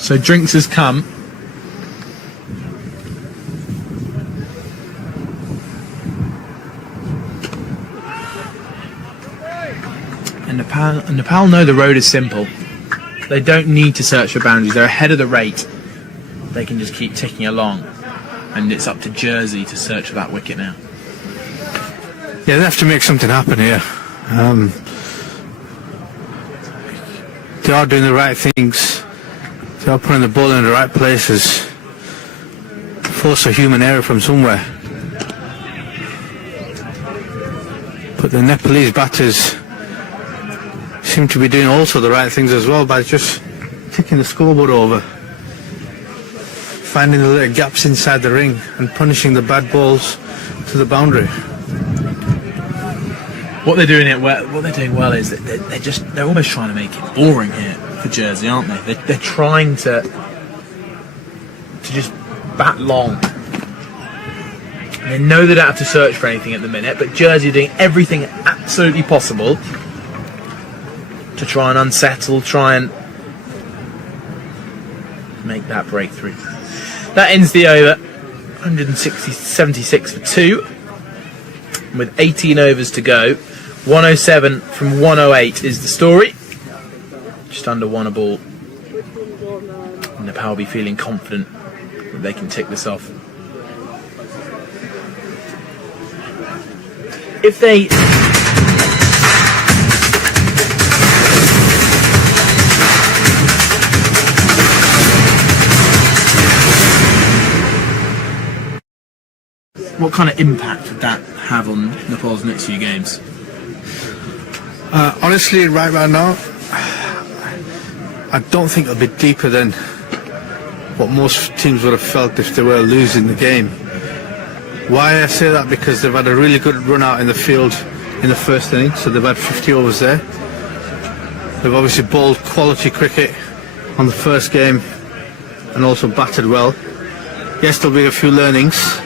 So Drinks has come. And Nepal know the road is simple. They don't need to search for boundaries. They're ahead of the rate. They can just keep ticking along. And it's up to Jersey to search for that wicket now. Yeah, they have to make something happen here. They are doing the right things. They are putting the ball in the right places. Force a human error from somewhere. But the Nepalese batters seem to be doing also the right things as well by just ticking the scoreboard over, finding the little gaps inside the ring and punishing the bad balls to the boundary. What they're doing well is that they're almost trying to make it boring here for Jersey, aren't they? They're trying to just bat long. They know they don't have to search for anything at the minute, but Jersey are doing everything absolutely possible to try and unsettle, try and make that breakthrough. That ends the over. 176 for 2. And with 18 overs to go, 107 from 108 is the story. Just under 1 a ball. And Nepal will be feeling confident that they can tick this off. If they... What kind of impact would that have on Nepal's next few games? Honestly, right now, I don't think it'll be deeper than what most teams would have felt if they were losing the game. Why I say that? Because they've had a really good run out in the field in the first inning, so they've had 50 overs there. They've obviously bowled quality cricket on the first game and also batted well. Yes, there'll be a few learnings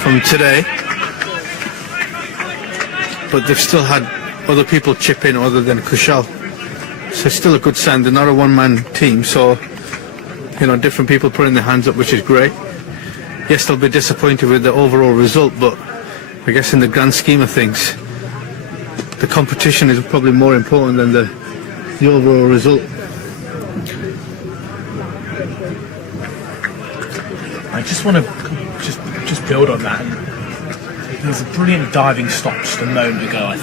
from today, but they've still had other people chip in other than Kushal, so it's still a good sign. They're not a one-man team, so different people putting their hands up, which is great. Yes, they'll be disappointed with the overall result, but I guess in the grand scheme of things, the competition is probably more important than the overall result. I just want to just build on that. There was a brilliant diving stop just a moment ago, I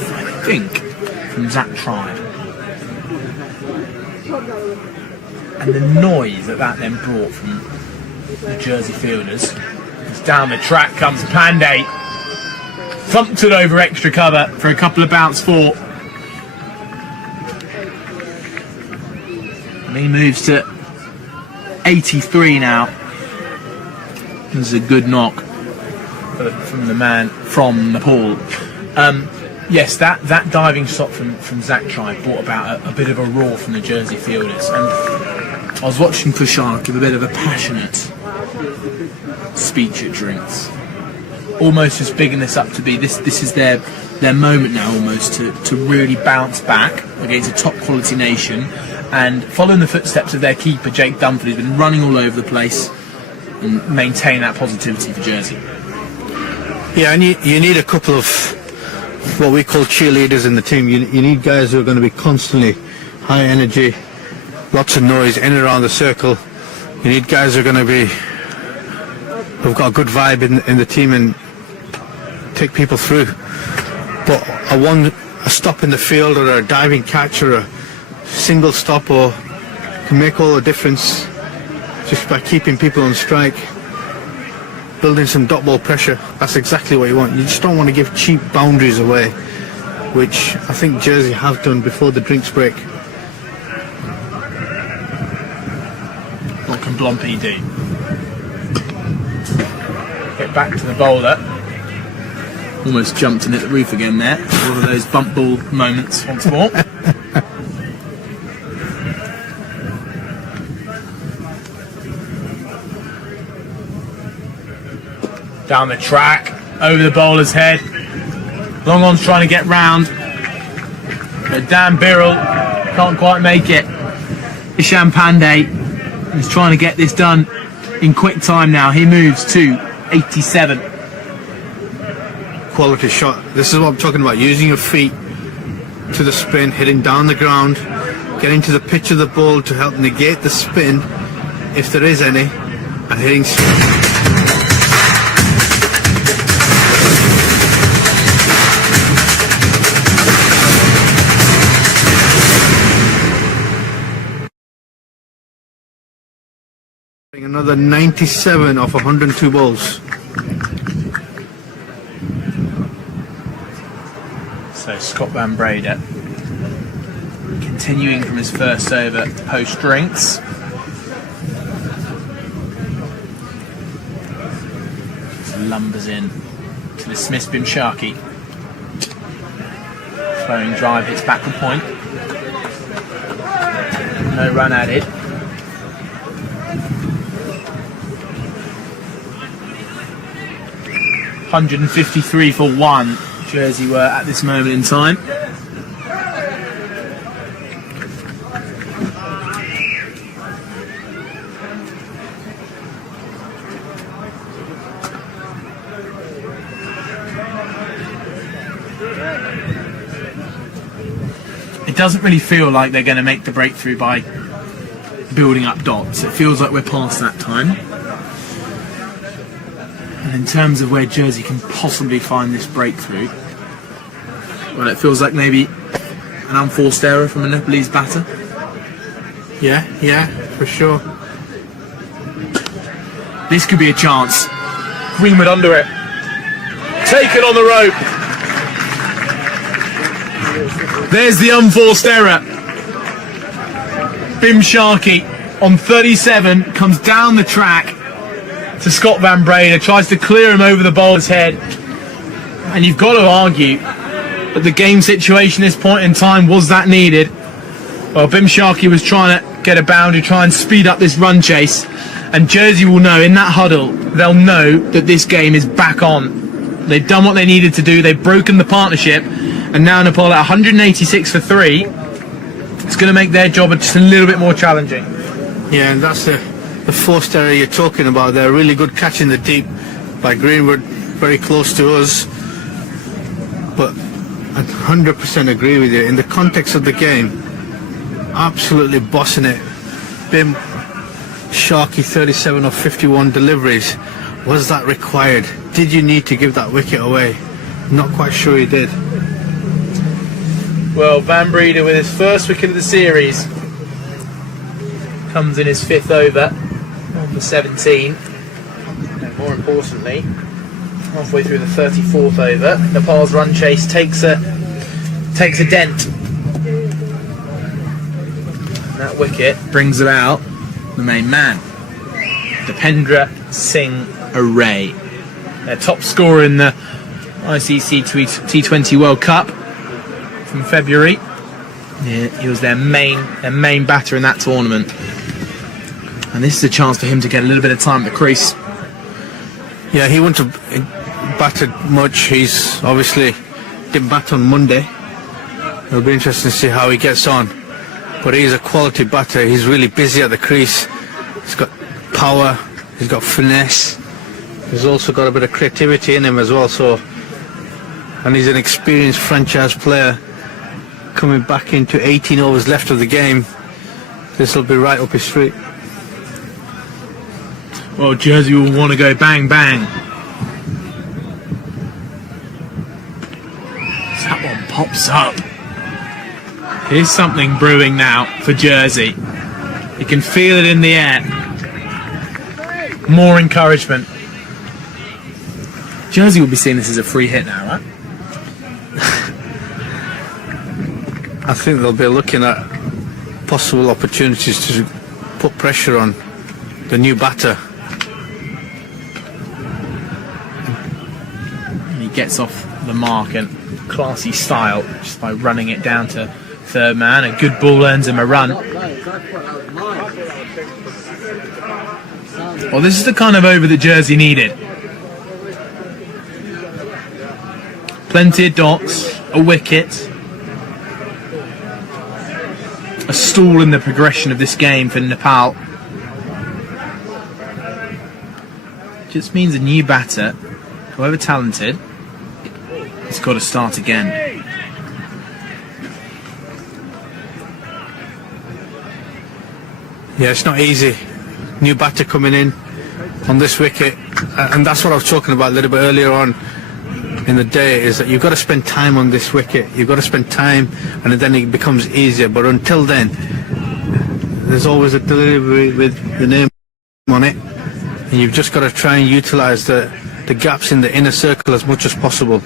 think, from Zach Tribe. And the noise that then brought from the Jersey fielders. As down the track comes Pandey. Thumped it over extra cover for a couple of bounce four. And he moves to 83 now. This is a good knock from the man from Nepal. Yes, that diving stop from Zach Tribe brought about a bit of a roar from the Jersey fielders. And I was watching Tushar give a bit of a passionate speech at drinks. Almost just bigging this up to be this is their moment now almost to really bounce back against a top quality nation and following the footsteps of their keeper Jake Dunford, who's been running all over the place, and maintain that positivity for Jersey. Yeah, and you need a couple of what we call cheerleaders in the team. You need guys who are going to be constantly high energy, lots of noise in and around the circle. You need guys who are going to be who've got a good vibe in the team and take people through. But a stop in the field or a diving catch or a single stop can make all the difference just by keeping people on strike, building some dot ball pressure. That's exactly what you want. You just don't want to give cheap boundaries away, which I think Jersey have done before the drinks break. What can Blompy do? Get back to the bowler. Almost jumped and hit the roof again there. One of those bump ball moments once more. Down the track, over the bowler's head. Long on's trying to get round. But Dan Birrell can't quite make it. Isham Pandey is trying to get this done in quick time now. He moves to 87. Quality shot. This is what I'm talking about. Using your feet to the spin, hitting down the ground, getting to the pitch of the ball to help negate the spin, if there is any, and hitting. Another 97 off 102 balls. So Scott Van Breda continuing from his first over post drinks. Lumbers in to dismiss Bimshaki. Flowing drive hits back the point. No run added. .153 for one. Jersey were at this moment in time. It doesn't really feel like they're going to make the breakthrough by building up dots. It feels like we're past that time. And in terms of where Jersey can possibly find this breakthrough, well, it feels like maybe an unforced error from a Nepalese batter. Yeah, for sure. This could be a chance. Greenwood under it. Taken on the rope. There's the unforced error. Bimshaki on 37 comes down the track to Scott Van Breda, tries to clear him over the bowler's head, and you've got to argue that the game situation at this point in time was that needed. Well, Bimshaki was trying to get a boundary, try and speed up this run chase, and Jersey will know in that huddle, they'll know that this game is back on. They've done what they needed to do, they've broken the partnership, and now Nepal at 186 for 3. It's going to make their job just a little bit more challenging. Yeah, and that's the forced error you're talking about. They're a really good catch in the deep by Greenwood, very close to us. But I 100% agree with you. In the context of the game, absolutely bossing it. Bim Sharky 37 of 51 deliveries. Was that required? Did you need to give that wicket away? Not quite sure he did. Well, Van Breeder with his first wicket of the series comes in his 5th over on the 17. And more importantly, halfway through the 34th over, Nepal's run chase takes a dent. And that wicket brings about the main man, Dipendra Singh Array, their top scorer in the ICC T20 World Cup from February. Yeah, he was their main batter in that tournament, and this is a chance for him to get a little bit of time at the crease. Yeah, he wouldn't have batted much. He's obviously didn't bat on Monday. It'll be interesting to see how he gets on. But he's a quality batter. He's really busy at the crease. He's got power. He's got finesse. He's also got a bit of creativity in him as well. And he's an experienced franchise player coming back into 18 overs left of the game. This will be right up his street. Well, Jersey will want to go bang bang. That one pops up. Here's something brewing now for Jersey. You can feel it in the air. More encouragement. Jersey will be seeing this as a free hit now, right? I think they'll be looking at possible opportunities to put pressure on the new batter. He gets off the mark in classy style just by running it down to third man. A good ball earns him a run. Well, this is the kind of over that Jersey needed. Plenty of dots, a wicket, a stall in the progression of this game for Nepal. Just means a new batter, however talented, has got to start again. Yeah, it's not easy. New batter coming in on this wicket, and that's what I was talking about a little bit earlier on in the day, is that you've got to spend time on this wicket. You've got to spend time, and then it becomes easier. But until then, there's always a delivery with the name on it, and you've just got to try and utilise the gaps in the inner circle as much as possible.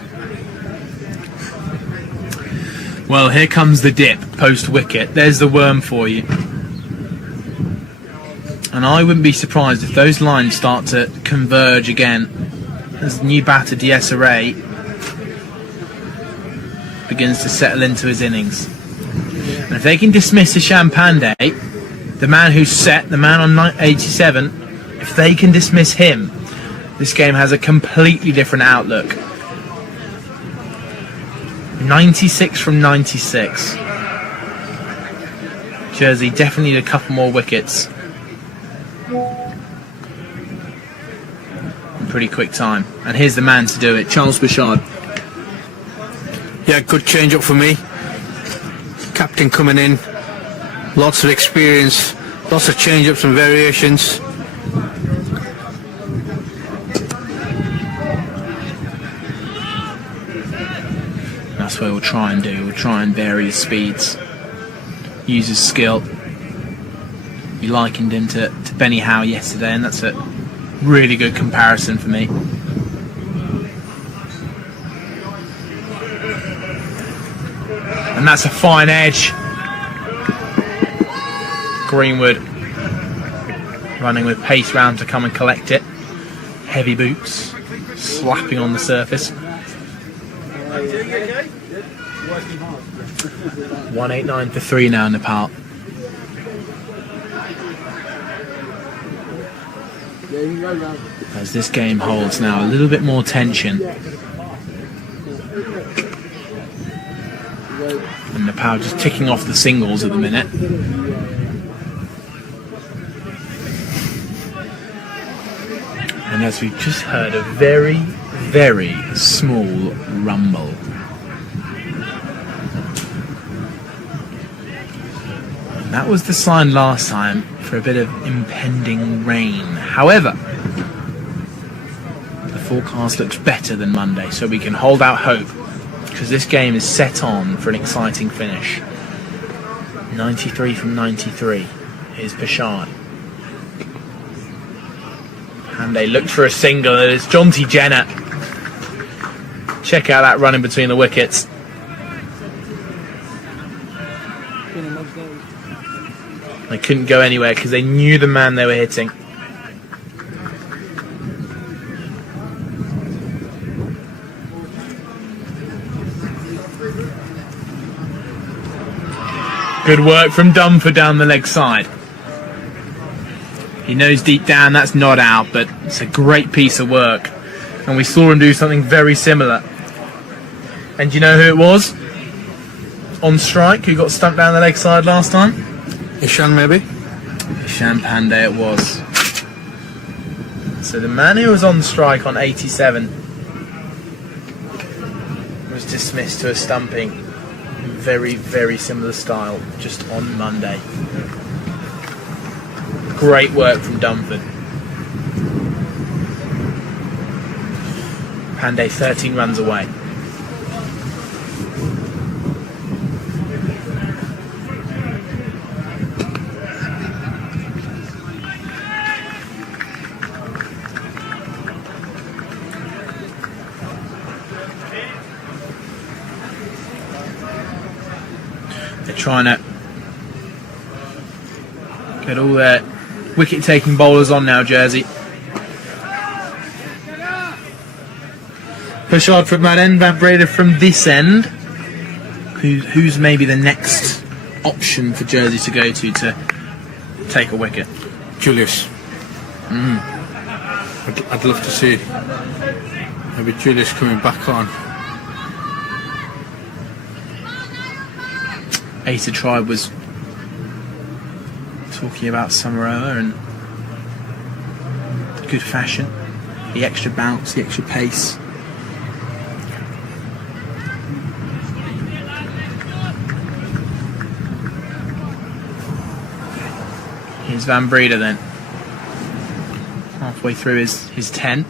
Well, here comes the dip post-wicket. There's the worm for you. And I wouldn't be surprised if those lines start to converge again as the new batter DS Array begins to settle into his innings. And if they can dismiss Ishan Pandey, the man who's set, the man on 87, if they can dismiss him, this game has a completely different outlook. 96 from 96. Jersey definitely need a couple more wickets. In pretty quick time. And here's the man to do it, Charles Bouchard. Yeah, good change up for me. Captain coming in, lots of experience, lots of change ups and variations. That's what we'll try and do. We'll try and vary his speeds, use his skill. We likened him to Benny Howe yesterday, and that's a really good comparison for me. And that's a fine edge. Greenwood running with pace round to come and collect it. Heavy boots slapping on the surface. 189 for 3 now, Nepal. As this game holds now a little bit more tension. And Nepal just ticking off the singles at the minute. And as we've just heard, a very, very small rumble. That was the sign last time for a bit of impending rain. However, the forecast looks better than Monday, so we can hold out hope, because this game is set on for an exciting finish. 93 from 93 is Pashad. Pandey looked for a single, and it's Jonty Jenner. Check out that run in between the wickets. They couldn't go anywhere because they knew the man they were hitting. Good work from Dunford down the leg side. He knows deep down that's not out, but it's a great piece of work. And we saw him do something very similar. And do you know who it was? On strike, who got stumped down the leg side last time? Ishan, maybe? Ishan Pandey it was. So the man who was on strike on 87 was dismissed to a stumping in very, very similar style just on Monday. Great work from Dunford. Pandey 13 runs away. They're trying to get all their wicket-taking bowlers on now, Jersey. Pashad from that end, Van Breda from this end. Who's maybe the next option for Jersey to go to take a wicket? Julius. I'd love to see maybe Julius coming back on. Asa Tribe was talking about Samaroa and good fashion, the extra bounce, the extra pace. Here's Van Breda then, halfway through his 10.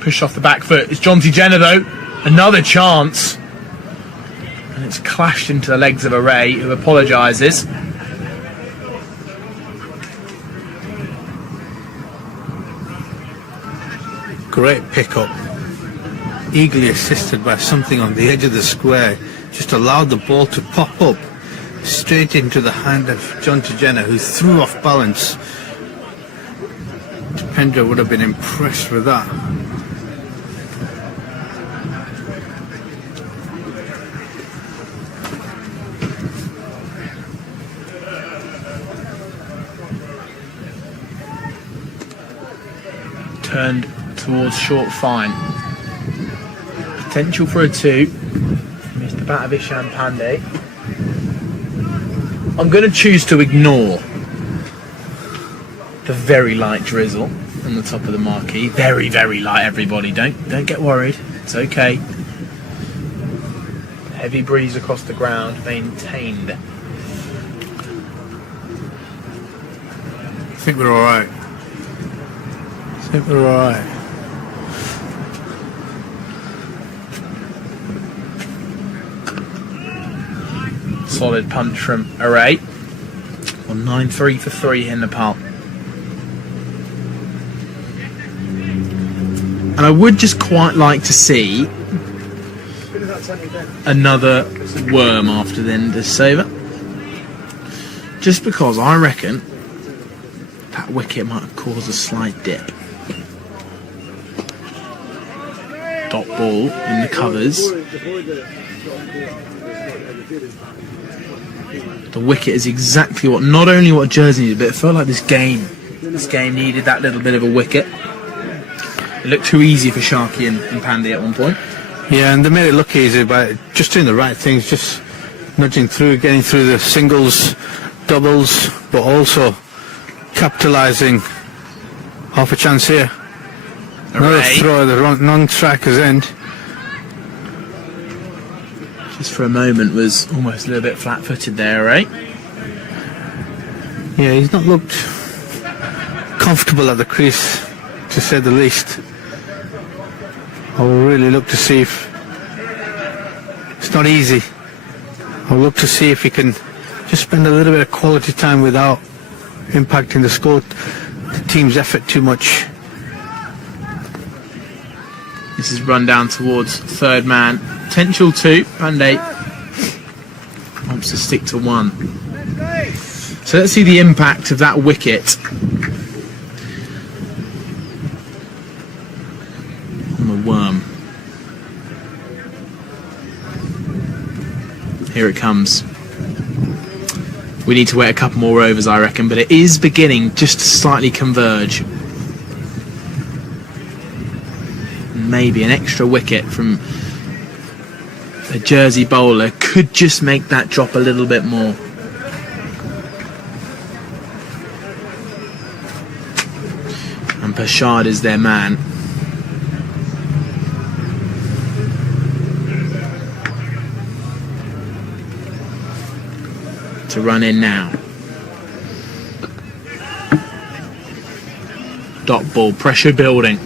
Push off the back foot. It's Jonty Jenner though, another chance. And it's clashed into the legs of Array, who apologises. Great pick-up. Eagerly assisted by something on the edge of the square. Just allowed the ball to pop up straight into the hand of Jonty Jenner, who threw off balance. Pendra would have been impressed with that. Turned towards short fine. Potential for a 2. Missed the bat of Ishan Pandey. I'm going to choose to ignore the very light drizzle on the top of the marquee. Very, very light, everybody. Don't get worried. It's okay. Heavy breeze across the ground, maintained. I think we're alright. I think we're alright. Solid punch from Array. On 9-3 for 3 in Nepal. And I would just quite like to see another worm after the end of this over. Just because I reckon that wicket might have caused a slight dip. Dot ball in the covers. The wicket is exactly not only what Jersey needed, but it felt like this game needed that little bit of a wicket. It looked too easy for Sharkey and Pandey at one point. Yeah, and they made it look easy by just doing the right things, just nudging through, getting through the singles, doubles, but also capitalising half a chance here. Another throw at the non-striker's end. just for a moment was almost a little bit flat-footed there, right? Yeah, he's not looked comfortable at the crease, to say the least. I will really look to see if it's not easy. I'll look to see if he can just spend a little bit of quality time without impacting the team's effort too much. This is run down towards third man. Potential 2. Band-Aid wants to stick to 1. So let's see the impact of that wicket on the worm. Here it comes. We need to wait a couple more overs, I reckon, but it is beginning just to slightly converge. Maybe an extra wicket from a Jersey bowler could just make that drop a little bit more. And Pershad is their man. To run in now. Dot ball, pressure building.